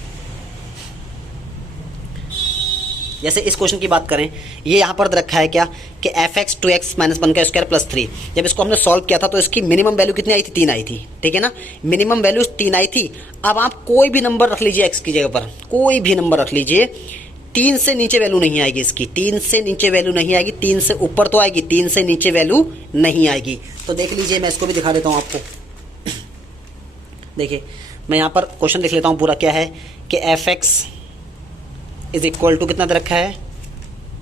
जैसे इस क्वेश्चन की बात करें, ये यहाँ पर रखा है क्या कि f(x) 2x - 1 का स्क्वायर प्लस 3। जब इसको हमने सॉल्व किया था तो इसकी मिनिमम वैल्यू कितनी आई थी, 3 आई थी, ठीक है ना, मिनिमम वैल्यू 3 आई थी। अब आप कोई भी नंबर रख लीजिए x की जगह पर, कोई भी नंबर रख लीजिए, 3 से नीचे वैल्यू नहीं आएगी इसकी, 3 से नीचे वैल्यू नहीं आएगी, 3 से ऊपर तो आएगी, 3 से नीचे वैल्यू नहीं आएगी। तो देख लीजिए, मैं इसको भी दिखा देता हूँ आपको। देखिए मैं यहाँ पर क्वेश्चन लिख लेता हूँ पूरा, क्या है कि f(x) इज इक्वल टू कितना दे रखा है,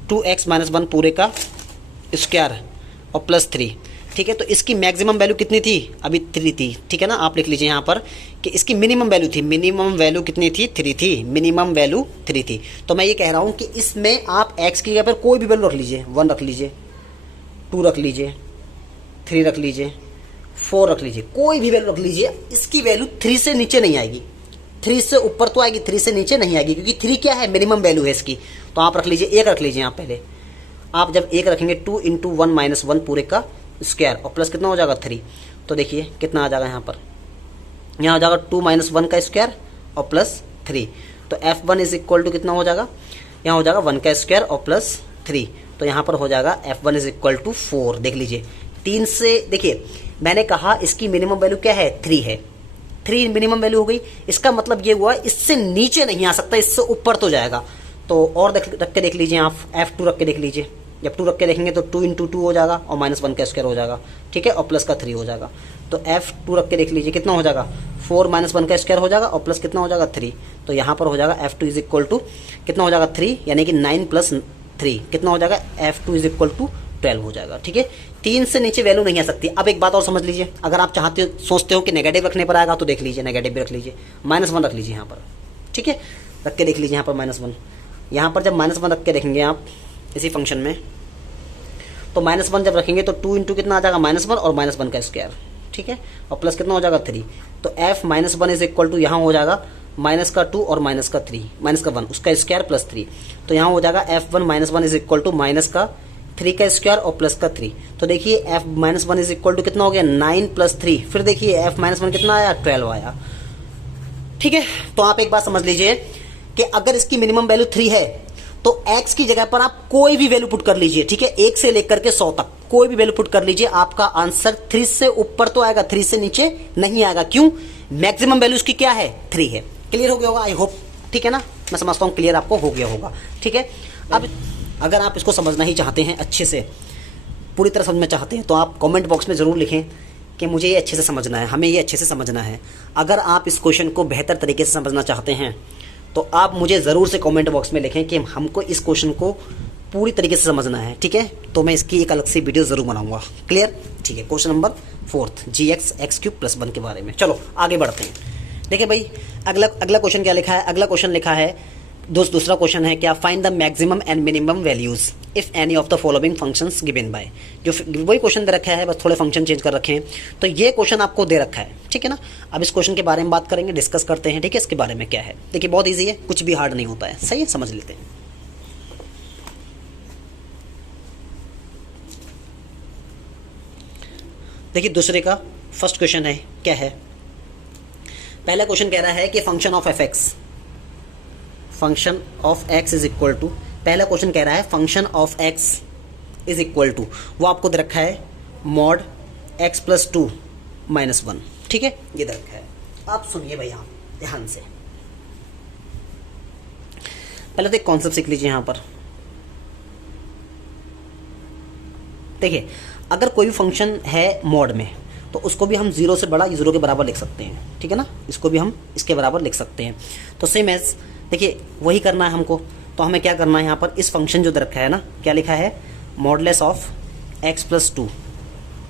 2x - 1 पूरे का स्क्वायर और प्लस 3, ठीक है। तो इसकी मैक्सिमम वैल्यू कितनी थी, अभी 3 थी, ठीक है ना। आप लिख लीजिए यहाँ पर कि इसकी मिनिमम वैल्यू थी, मिनिमम वैल्यू कितनी थी, 3 थी, मिनिमम वैल्यू 3 थी। तो मैं ये कह रहा हूँ कि इसमें आप x की जगह पर कोई भी वैल्यू रख लीजिए, 1 रख लीजिए, 2 रख लीजिए, 3 रख लीजिए, 4 रख लीजिए, कोई भी वैल्यू रख लीजिए, इसकी वैल्यू 3 से नीचे नहीं आएगी, 3 से ऊपर तो आएगी, 3 से नीचे नहीं आएगी, क्योंकि 3 क्या है, मिनिमम वैल्यू है इसकी। तो आप रख लीजिए 1 रख लीजिए आप पहले। आप जब 1 रखेंगे 2 × 1 - 1 पूरे का स्क्वायर और प्लस कितना हो जाएगा, 3। तो देखिए कितना आ जाएगा यहाँ पर, यहाँ हो जाएगा 2 - 1 का स्क्वायर और प्लस 3। तो f1 इज इक्वल टू कितना हो जाएगा, यहाँ हो जाएगा 1 का स्क्वायर और प्लस 3। तो यहाँ पर हो जाएगा f1 इज इक्वल टू 4। देख लीजिए 3 से, देखिए मैंने कहा इसकी मिनिमम वैल्यू क्या है, 3 है, 3 मिनिमम वैल्यू हो गई। इसका मतलब ये हुआ इससे नीचे नहीं आ सकता, इससे ऊपर तो जाएगा। तो और रख के देख लीजिए आप, f2 रख के देख लीजिए, जब 2 रख के देखेंगे तो 2 × 2 हो जाएगा और -1 का स्क्वायर हो जाएगा, ठीक है, और प्लस का 3 हो जाएगा। तो f 2 रख के देख लीजिए कितना हो जाएगा, 4 - 1 का स्क्वायर हो जाएगा और प्लस कितना हो जाएगा 3। तो यहाँ पर हो जाएगा f2 इज इक्वल टू कितना हो जाएगा 3, यानी कि 9 + 3 कितना हो जाएगा, f2 इज इक्वल टू 12 हो जाएगा, ठीक है। 3 से नीचे वैल्यू नहीं आ सकती। अब एक बात और समझ लीजिए, अगर आप चाहते हो सोचते हो कि नेगेटिव रखने पर आएगा तो देख लीजिए, नेगेटिव भी रख लीजिए, -1 रख लीजिए यहाँ पर, ठीक है, रख के देख लीजिए यहाँ पर -1। यहाँ पर जब -1 रख के देखेंगे आप इसी फंक्शन में, तो -1 जब रखेंगे तो 2 × कितना आ जाएगा -1 और -1 का स्क्वायर, ठीक है, और प्लस कितना हो जाएगा 3। तो f -1 इज इक्वल टू यहाँ हो जाएगा -2 और -3 -1 उसका स्क्वायर प्लस 3। तो यहाँ हो जाएगा f1 -1 इज इक्वल टू -3 का स्क्वायर और प्लस का 3। तो देखिए f -1 इज इक्वल टू कितना हो गया 9 + 3, फिर देखिए f -1 कितना आया 12 आया, ठीक है। तो आप एक बात समझ लीजिए कि अगर इसकी मिनिमम वैल्यू 3 है तो x की जगह पर आप कोई भी वैल्यू पुट कर लीजिए, ठीक है, 1 से लेकर के 100 तक कोई भी वैल्यू पुट कर लीजिए, आपका आंसर 3 से ऊपर तो आएगा, 3 से नीचे नहीं आएगा। क्यों? मैक्सिमम वैल्यू उसकी क्या है 3 है। क्लियर हो गया होगा आई होप, ठीक है ना, मैं समझता हूं क्लियर आपको हो गया होगा, ठीक है। अब अगर आप इसको समझना ही चाहते हैं अच्छे से, पूरी तरह समझना चाहते हैं, तो आप कमेंट बॉक्स में ज़रूर लिखें कि मुझे ये अच्छे से समझना है, हमें ये अच्छे से समझना है। अगर आप इस क्वेश्चन को बेहतर तरीके से समझना चाहते हैं तो आप मुझे ज़रूर से कमेंट बॉक्स में लिखें कि हमको इस क्वेश्चन को पूरी तरीके से समझना है, ठीक है। तो मैं इसकी एक अलग सी वीडियो ज़रूर बनाऊंगा। क्लियर, ठीक है। क्वेश्चन नंबर 4 gx x³ + 1 के बारे में। चलो आगे बढ़ते हैं। देखिए भाई अगला क्वेश्चन क्या लिखा है, अगला क्वेश्चन लिखा है दूसरा क्वेश्चन है क्या, find the maximum and minimum values if any of the following functions given by. जो वही क्वेश्चन दे रखा है, बस थोड़े फंक्शन चेंज कर रखे हैं। तो ये क्वेश्चन आपको दे रखा है, ठीक है ना। अब इस क्वेश्चन के बारे में बात करेंगे, डिस्कस करते हैं, ठीक है, इसके बारे में क्या है। देखिए बहुत ईजी है, कुछ भी हार्ड नहीं होता है, सही है, समझ लेते हैं। देखिए दूसरे का फर्स्ट क्वेश्चन है, क्या है, पहला क्वेश्चन कह रहा है कि function of x is equal to, पहला क्वेश्चन कह रहा है function of x is equal to, वो आपको दे रखा है mod x + 2 - 1, ठीक है, ये दे रखा है। आप सुनिए भाई यहाँ ध्यान से, पहले तो एक कॉन्सेप्ट सीख लीजिए यहाँ पर। देखिए अगर कोई भी फंक्शन है मॉड में तो उसको भी हम 0 से बड़ा 0 के बराबर लिख सकते हैं, ठीक है ना, इसको भी हम इसके बराबर लिख सकते हैं। तो सेम एज देखिए वही करना है हमको। तो हमें क्या करना है यहाँ पर, इस फंक्शन जो दे रखा है ना, क्या लिखा है मॉडलेस ऑफ x + 2,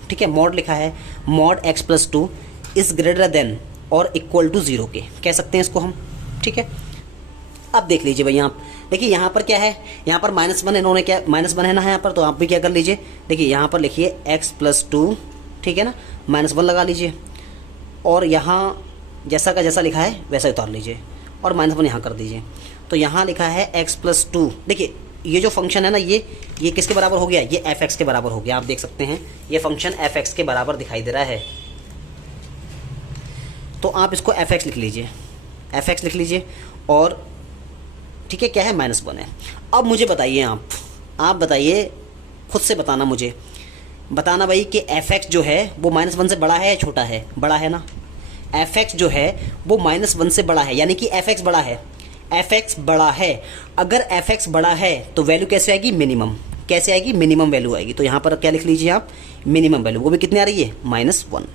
ठीक है, मॉड लिखा है mod x + 2 is greater than और इक्वल टू 0 के, कह सकते हैं इसको हम, ठीक है। अब देख लीजिए भाई यहाँ देखिए यहाँ पर क्या है, यहाँ पर -1 इन्होंने क्या -1 है ना यहाँ पर, तो आप भी क्या कर लीजिए, देखिए यहाँ पर लिखिए x + 2, ठीक है ना, -1 लगा लीजिए और यहाँ जैसा का जैसा लिखा है वैसा उतार लीजिए और -1 यहाँ कर दीजिए। तो यहाँ लिखा है x + 2, देखिए ये जो फंक्शन है ना ये किसके बराबर हो गया, ये f(x) के बराबर हो गया। आप देख सकते हैं ये फंक्शन f(x) के बराबर दिखाई दे रहा है। तो आप इसको f(x) लिख लीजिए, f(x) लिख लीजिए और ठीक है क्या है -1 है। अब मुझे बताइए आप बताइए, खुद से बताना, मुझे बताना भाई कि f(x) जो है वो -1 से बड़ा है या छोटा है, बड़ा है ना। f(x) जो है वो -1 से बड़ा है, यानी कि f(x) बड़ा है, f(x) बड़ा है। अगर f(x) बड़ा है तो वैल्यू कैसे आएगी, मिनिमम, कैसे आएगी, मिनिमम वैल्यू आएगी। तो यहाँ पर क्या लिख लीजिए आप, मिनिमम वैल्यू, वो भी कितनी आ रही है -1,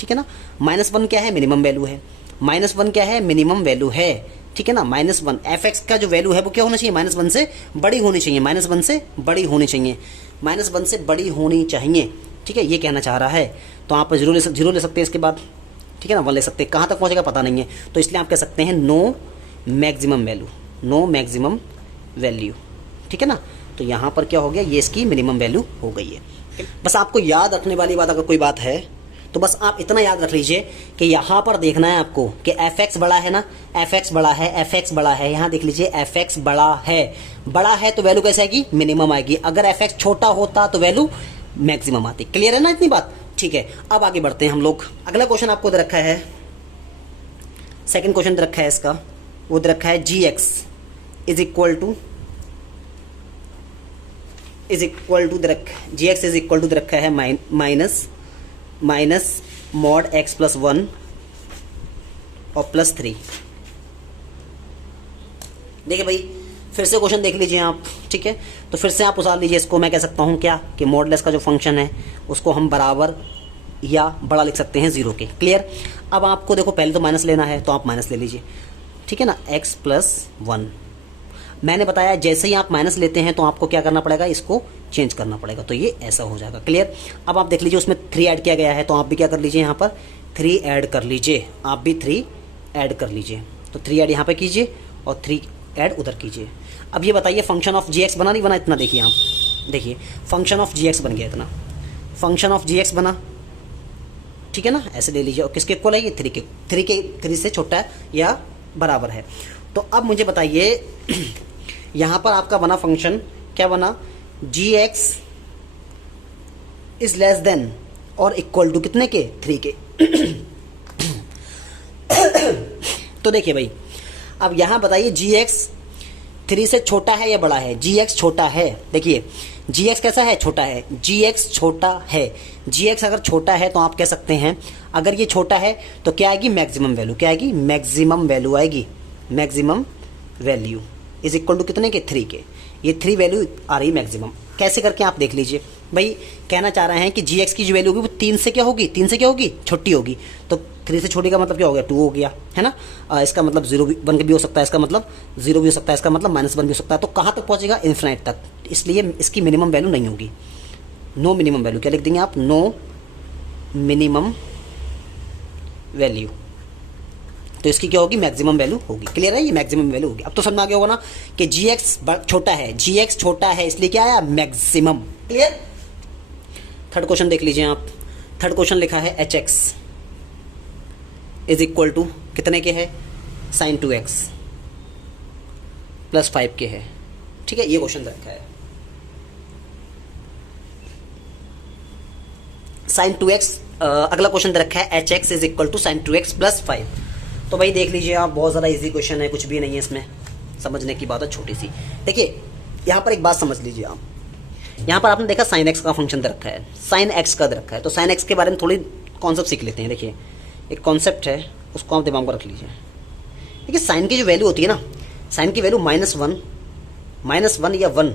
ठीक है ना। -1 क्या है, मिनिमम वैल्यू है, -1 क्या है, मिनिमम वैल्यू है, ठीक है ना। -1 f(x) का जो वैल्यू है वो क्या होना चाहिए, -1 से बड़ी होनी चाहिए, -1 से बड़ी होनी चाहिए, -1 से बड़ी होनी चाहिए, ठीक है, ये कहना चाह रहा है। तो आप 0 ले सकते हैं इसके बाद, ठीक है ना, 1 ले सकते हैं, कहाँ तक पहुँचेगा पता नहीं है। तो इसलिए आप कह सकते हैं नो मैक्सिमम वैल्यू, ठीक है ना। तो यहाँ पर क्या हो गया, ये इसकी मिनिमम वैल्यू हो गई है। बस आपको याद रखने वाली बात अगर कोई बात है तो बस आप इतना याद रख लीजिए कि यहाँ पर देखना है आपको कि f(x) बड़ा है ना, f(x) बड़ा है, f(x) बड़ा है, यहाँ देख लीजिए f(x) बड़ा है तो वैल्यू कैसे आएगी, मिनिमम आएगी। अगर f(x) छोटा होता तो वैल्यू मैक्सिमम आती। क्लियर है ना इतनी बात, ठीक है। अब आगे बढ़ते हैं हम लोग। अगला क्वेश्चन आपको दे रखा है, सेकंड क्वेश्चन दे रखा है इसका, वो दे रखा है gx इज इक्वल टू दे रखा है माइनस mod x + 1 और +3। देखिए भाई फिर से क्वेश्चन देख लीजिए आप, ठीक है। तो फिर से आप उतार लीजिए इसको, मैं कह सकता हूँ क्या कि मॉडलेस का जो फंक्शन है उसको हम बराबर या बड़ा लिख सकते हैं 0 के। क्लियर। अब आपको देखो पहले तो माइनस लेना है, तो आप माइनस ले लीजिए, ठीक है ना, x+1। मैंने बताया जैसे ही आप माइनस लेते हैं तो आपको क्या करना पड़ेगा, इसको चेंज करना पड़ेगा, तो ये ऐसा हो जाएगा। क्लियर। अब आप देख लीजिए उसमें 3 ऐड किया गया है, तो आप भी क्या कर लीजिए यहाँ पर 3 ऐड कर लीजिए, आप भी 3 ऐड कर लीजिए। तो 3 ऐड यहाँ पे कीजिए और 3 ऐड उधर कीजिए। अब ये बताइए फंक्शन ऑफ जी एक्स बना नहीं बना, इतना देखिए आप, देखिए फंक्शन ऑफ जी एक्स बन गया, इतना फंक्शन ऑफ जी एक्स बना, ठीक है ना, ऐसे ले लीजिए। और किसके इक्वल है ये, 3 से छोटा है या बराबर है। तो अब मुझे बताइए यहाँ पर आपका बना फंक्शन क्या बना, जी एक्स इज लेस देन और इक्वल टू कितने के, 3 के। तो देखिए भाई, अब यहाँ बताइए जी एक्स 3 से छोटा है या बड़ा है, जी एक्स छोटा है। देखिए जी एक्स कैसा है, छोटा है, जी एक्स छोटा है। जी एक्स अगर छोटा है तो आप कह सकते हैं, अगर ये छोटा है तो क्या आएगी, मैक्सिमम वैल्यू, क्या आएगी, मैक्सिमम वैल्यू आएगी, maximum value is equal to कितने के, 3 के। ये 3 वैल्यू आ रही मैक्सिमम। कैसे करके आप देख लीजिए भाई, कहना चाह रहे हैं कि जी एक्स की जो वैल्यू होगी वो 3 से क्या होगी, 3 से क्या होगी, छोटी होगी। तो 3 से छोटी का मतलब क्या हो गया, 2 हो गया, है ना। इसका मतलब 0 भी 1 भी हो सकता है, इसका मतलब 0 भी हो सकता है, इसका मतलब -1 भी हो सकता है। तो कहाँ तक पहुँचेगा, इन्फिनाइट तक। इसलिए इसकी मिनिमम वैल्यू नहीं होगी, नो मिनिमम वैल्यू। क्या लिख देंगे आप, नो मिनिमम वैल्यू। तो इसकी क्या होगी, मैक्सिमम वैल्यू होगी। क्लियर है, ये मैक्सिमम वैल्यू होगी। अब तो समझ में आ गया होगा ना कि जी एक्स छोटा है, जी एक्स छोटा है इसलिए क्या आया, मैक्सिमम। क्लियर। थर्ड क्वेश्चन देख लीजिए आप। थर्ड क्वेश्चन लिखा है h x is equal to कितने के है, sin 2x + 5 के है, ठीक है। ये क्वेश्चन रखा है sin 2x। अगला क्वेश्चन दे रखा है hx is equal to sin 2x + 5। तो भाई देख लीजिए आप, बहुत ज़्यादा इजी क्वेश्चन है, कुछ भी नहीं है इसमें, समझने की बात है छोटी सी। देखिए यहाँ पर एक बात समझ लीजिए आप, यहाँ पर आपने देखा sin x का फंक्शन दे रखा है, sin x का दे रखा है। तो sin x के बारे में थोड़ी कॉन्सेप्ट सीख लेते हैं। देखिए एक कॉन्सेप्ट है, उसको आप दिमाग में रख लीजिए। देखिए साइन की जो वैल्यू होती है ना, साइन की वैल्यू -1 या 1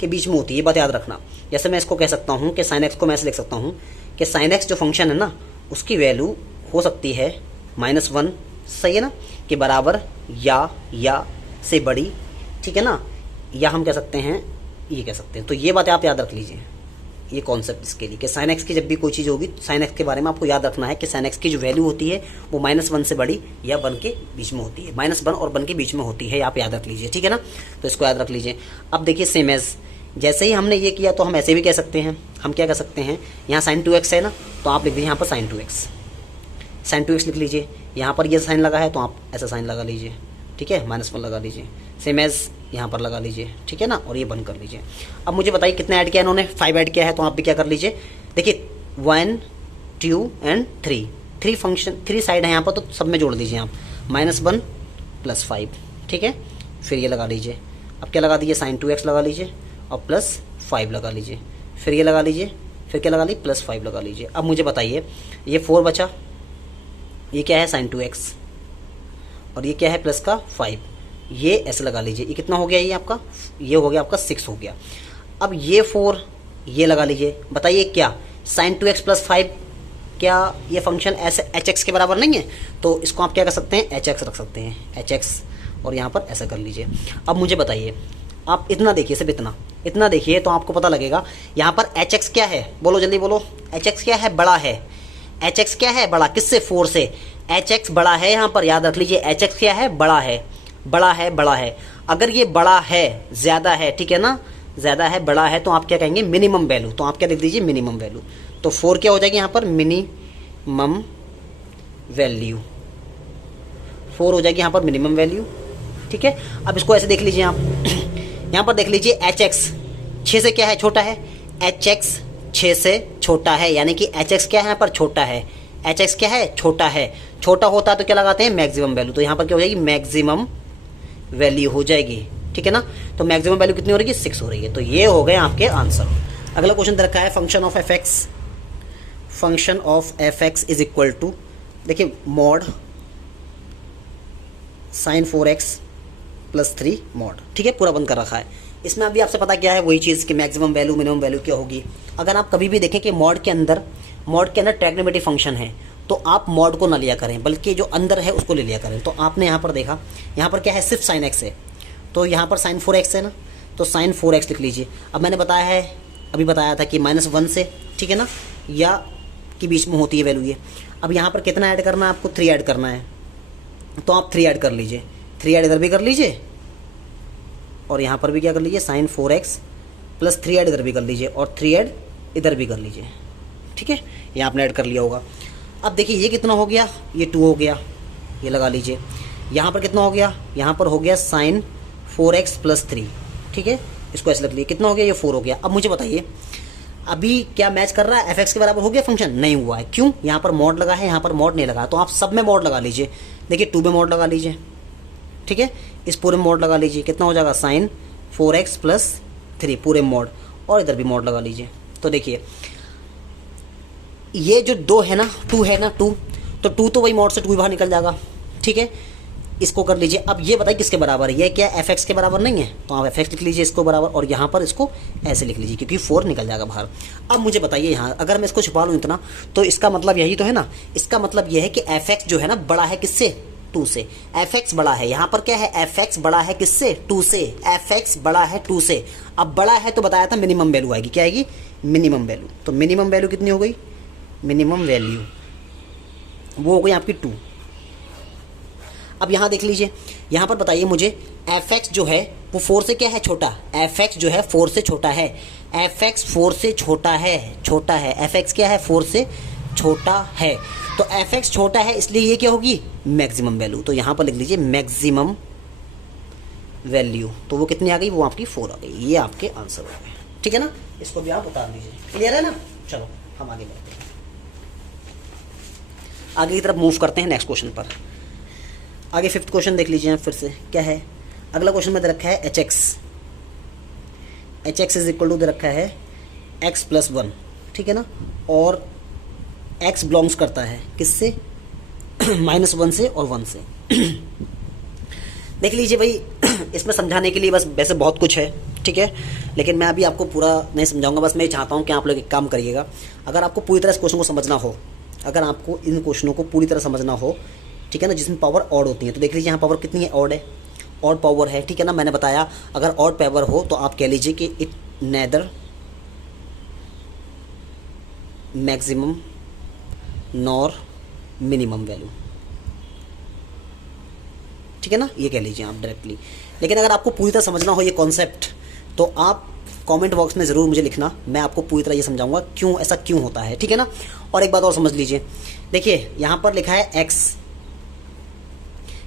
के बीच में होती है, ये बात याद रखना। जैसे मैं इसको कह सकता हूँ कि sin x को मैं ऐसे लिख सकता हूँ कि sin x जो फंक्शन है ना, उसकी वैल्यू हो सकती है -1, सही है ना, के बराबर या से बड़ी, ठीक है ना, या हम कह सकते हैं ये कह सकते हैं। तो ये बातें आप याद रख लीजिए, ये कॉन्सेप्ट इसके लिए कि sin x की जब भी कोई चीज़ होगी, sin x के बारे में आपको याद रखना है कि sin x की जो वैल्यू होती है वो -1 से बड़ी या 1 के बीच में होती है, -1 और 1 के बीच में होती है, आप याद रख लीजिए, ठीक है ना। तो इसको याद रख लीजिए। अब देखिए सेम एज, जैसे ही हमने ये किया तो हम ऐसे भी कह सकते हैं, हम क्या कह सकते हैं, यहाँ sin 2x है ना, तो आप लिख दीजिए यहाँ पर sin 2x लिख लीजिए। यहाँ पर ये साइन लगा है तो आप ऐसा साइन लगा लीजिए, ठीक है, -1 लगा लीजिए, सेम एज यहाँ पर लगा लीजिए, ठीक है ना, और ये बंद कर लीजिए। अब मुझे बताइए कितना ऐड किया इन्होंने, 5 ऐड किया है, तो आप भी क्या कर लीजिए। देखिए 1 2 एंड 3 फंक्शन, 3 साइड है यहाँ पर, तो सब में जोड़ दीजिए आप, -1 + 5, ठीक है। फिर ये लगा लीजिए, अब क्या लगा दीजिए, sin 2x लगा लीजिए और +5 लगा लीजिए, फिर ये लगा लीजिए, फिर क्या लगा लीजिए, +5 लगा लीजिए। अब मुझे बताइए ये 4 बचा, ये क्या है sin 2x, और ये क्या है +5, ये ऐसे लगा लीजिए। ये कितना हो गया, ये आपका, ये हो गया आपका 6 हो गया। अब ये 4 ये लगा लीजिए। बताइए क्या sin 2x + 5, क्या ये फंक्शन ऐसे hx के बराबर नहीं है, तो इसको आप क्या कर सकते हैं, hx रख सकते हैं, hx, और यहाँ पर ऐसा कर लीजिए। अब मुझे बताइए, आप इतना देखिए, सिर्फ इतना देखिए तो आपको पता लगेगा यहाँ पर hx क्या है, बोलो जल्दी बोलो, hx क्या है, बड़ा है, hx क्या है, बड़ा, किससे, 4 से, hx बड़ा है। यहाँ पर याद रख लीजिए hx क्या है, बड़ा है, बड़ा है। अगर ये बड़ा है, ज़्यादा है, ठीक है ना, ज़्यादा है, बड़ा है, तो आप क्या कहेंगे, मिनिमम वैल्यू। तो आप क्या लिख दीजिए, मिनिमम वैल्यू। तो 4 क्या हो जाएगी यहाँ पर, मिनिमम वैल्यू, 4 हो जाएगी यहाँ पर मिनिमम वैल्यू, ठीक है। अब इसको ऐसे देख लीजिए आप, यहाँ पर देख लीजिए hx 6 से क्या है, छोटा है, hx 6 से छोटा है, यानी कि hx क्या है यहाँ पर, छोटा है, hx क्या है, छोटा है। छोटा होता है तो क्या लगाते हैं, मैक्सिमम वैल्यू। तो यहाँ पर क्या हो जाएगी, मैक्सिमम वैल्यू हो जाएगी, ठीक है ना। तो मैक्सिमम वैल्यू कितनी हो रही है, 6 हो रही है। तो ये हो गए आपके आंसर। अगला क्वेश्चन दे रखा है function of F x is equal to, देखिए mod sin 4x plus 3 mod, ठीक है, पूरा बंद कर रखा है। इसमें अभी आपसे पता क्या है, वही चीज़ कि मैक्सिमम वैल्यू मिनिमम वैल्यू क्या होगी। अगर आप कभी भी देखें कि मॉड के अंदर ट्रिग्नोमेट्रिक फंक्शन है तो आप मॉड को ना लिया करें, बल्कि जो अंदर है उसको ले लिया करें। तो आपने यहाँ पर देखा, यहाँ पर क्या है, सिर्फ साइन एक्स है, तो यहाँ पर साइन 4x है ना, तो साइन 4x लिख लीजिए। अब मैंने बताया है, अभी बताया था कि -1 से, ठीक है ना, या के बीच में होती है वैल्यू ये। अब यहाँ पर कितना ऐड करना है आपको, 3 ऐड करना है, तो आप 3 ऐड कर लीजिए, 3 ऐड इधर भी कर लीजिए और यहाँ पर भी क्या कर लीजिए, साइन 4x प्लस 3 ऐड इधर भी कर लीजिए और 3 ऐड इधर भी कर लीजिए, ठीक है, ये आपने ऐड कर लिया होगा। अब देखिए ये कितना हो गया, ये 2 हो गया, ये लगा लीजिए। यहाँ पर कितना हो गया, यहाँ पर हो गया साइन 4x प्लस 3, ठीक है, इसको ऐसे रख लिए, कितना हो गया, ये 4 हो गया। अब मुझे बताइए अभी क्या मैच कर रहा है, fx के बराबर हो गया फंक्शन, नहीं हुआ है, क्यों, यहाँ पर मॉड लगा है, यहाँ पर मॉड नहीं लगा। तो आप सब में मॉड लगा लीजिए, देखिए 2 में मॉड लगा लीजिए, ठीक है, इस पूरे में मॉड लगा लीजिए, कितना हो जाएगा, साइन 4x प्लस 3 पूरे मॉड, और इधर भी मॉड लगा लीजिए। तो देखिए ये जो 2 है ना, 2 है ना, 2, तो 2 तो वही मॉड से 2 बाहर निकल जाएगा, ठीक है, इसको कर लीजिए। अब ये बताइए किसके बराबर है, ये क्या fx के बराबर नहीं है, तो आप fx लिख लीजिए इसको बराबर, और यहाँ पर इसको ऐसे लिख लीजिए क्योंकि 4 निकल जाएगा बाहर। अब मुझे बताइए यहाँ अगर मैं इसको छुपा लूँ इतना, तो इसका मतलब यही तो है ना, इसका मतलब ये है कि fx जो है ना बड़ा है किससे, 2 से, fx बड़ा है, यहाँ पर क्या है, fx बड़ा है किससे, 2 से, fx बड़ा है 2 से। अब बड़ा है तो बताया था मिनिमम वैल्यू आएगी, क्या आएगी, मिनिमम वैल्यू। तो मिनिमम वैल्यू कितनी हो गई, मिनिमम वैल्यू वो हो गई आपकी 2। अब यहाँ देख लीजिए, यहाँ पर बताइए मुझे fx जो है वो 4 से क्या है, छोटा, fx जो है 4 से छोटा है, fx 4 से छोटा है, छोटा है, fx क्या है, 4 से छोटा है, तो fx छोटा है इसलिए ये क्या होगी, मैक्सिमम वैल्यू। तो यहाँ पर लिख लीजिए मैक्सिमम वैल्यू, तो वो कितनी आ गई, वो आपकी 4 आ गई। ये आपके आंसर हो गए, ठीक है ना, इसको भी आप उतार लीजिए, क्लियर है ना। चलो हम आगे बढ़ते हैं, आगे की तरफ मूव करते हैं नेक्स्ट क्वेश्चन पर। आगे 5th क्वेश्चन देख लीजिए फिर से, क्या है, अगला क्वेश्चन में दे रखा है hx इज इक्वल टू दे रखा है x प्लस 1, ठीक है ना, और x बिलोंग्स करता है किससे, -1 से और 1 से। देख लीजिए भाई, इसमें समझाने के लिए बस वैसे बहुत कुछ है, ठीक है, लेकिन मैं अभी आपको पूरा नहीं समझाऊंगा। बस मैं चाहता हूँ कि आप लोग एक काम करिएगा, अगर आपको पूरी तरह इस क्वेश्चन को समझना हो, अगर आपको इन क्वेश्चनों को पूरी तरह समझना हो, ठीक है ना, जिसमें पावर ऑड होती है, तो देख लीजिए यहाँ पावर कितनी है, ऑड है, ऑड पावर है, ठीक है ना। मैंने बताया अगर ऑड पावर हो तो आप कह लीजिए कि it neither maximum nor minimum value, ठीक है ना, ये कह लीजिए आप डायरेक्टली। लेकिन अगर आपको पूरी तरह समझना हो ये कॉन्सेप्ट, तो आप कमेंट बॉक्स में ज़रूर मुझे लिखना, मैं आपको पूरी तरह ये समझाऊंगा क्यों ऐसा क्यों होता है, ठीक है ना। और एक बात और समझ लीजिए, देखिए यहाँ पर लिखा है x,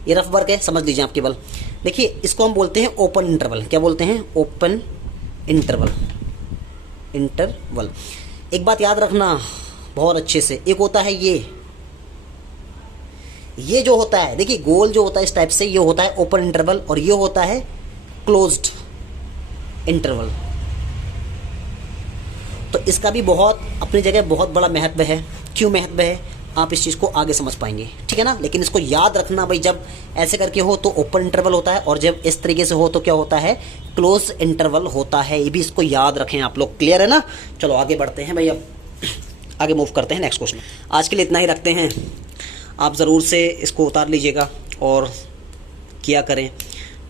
ये रफ वर्क है, समझ लीजिए आप केवल। देखिए इसको हम बोलते हैं ओपन इंटरवल, क्या बोलते हैं, ओपन इंटरवल, इंटरवल। एक बात याद रखना बहुत अच्छे से, एक होता है ये जो होता है, देखिए गोल जो होता है इस टाइप से, ये होता है ओपन इंटरवल, और ये होता है क्लोज्ड इंटरवल। तो इसका भी बहुत अपनी जगह बहुत बड़ा महत्व है। क्यों महत्व है, आप इस चीज़ को आगे समझ पाएंगे, ठीक है ना। लेकिन इसको याद रखना भाई, जब ऐसे करके हो तो ओपन इंटरवल होता है, और जब इस तरीके से हो तो क्या होता है, क्लोज इंटरवल होता है। ये भी इसको याद रखें आप लोग, क्लियर है ना। चलो आगे बढ़ते हैं भाई, अब आगे मूव करते हैं नेक्स्ट क्वेश्चन। आज के लिए इतना ही रखते हैं, आप ज़रूर से इसको उतार लीजिएगा और किया करें,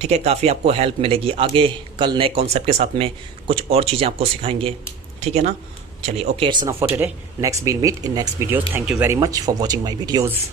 ठीक है, काफ़ी आपको हेल्प मिलेगी। आगे कल नए कॉन्सेप्ट के साथ में कुछ और चीज़ें आपको सिखाएंगे, ठीक है ना। चलिए, okay, it's enough for today, next we'll meet in next videos. Thank you very much for watching my videos.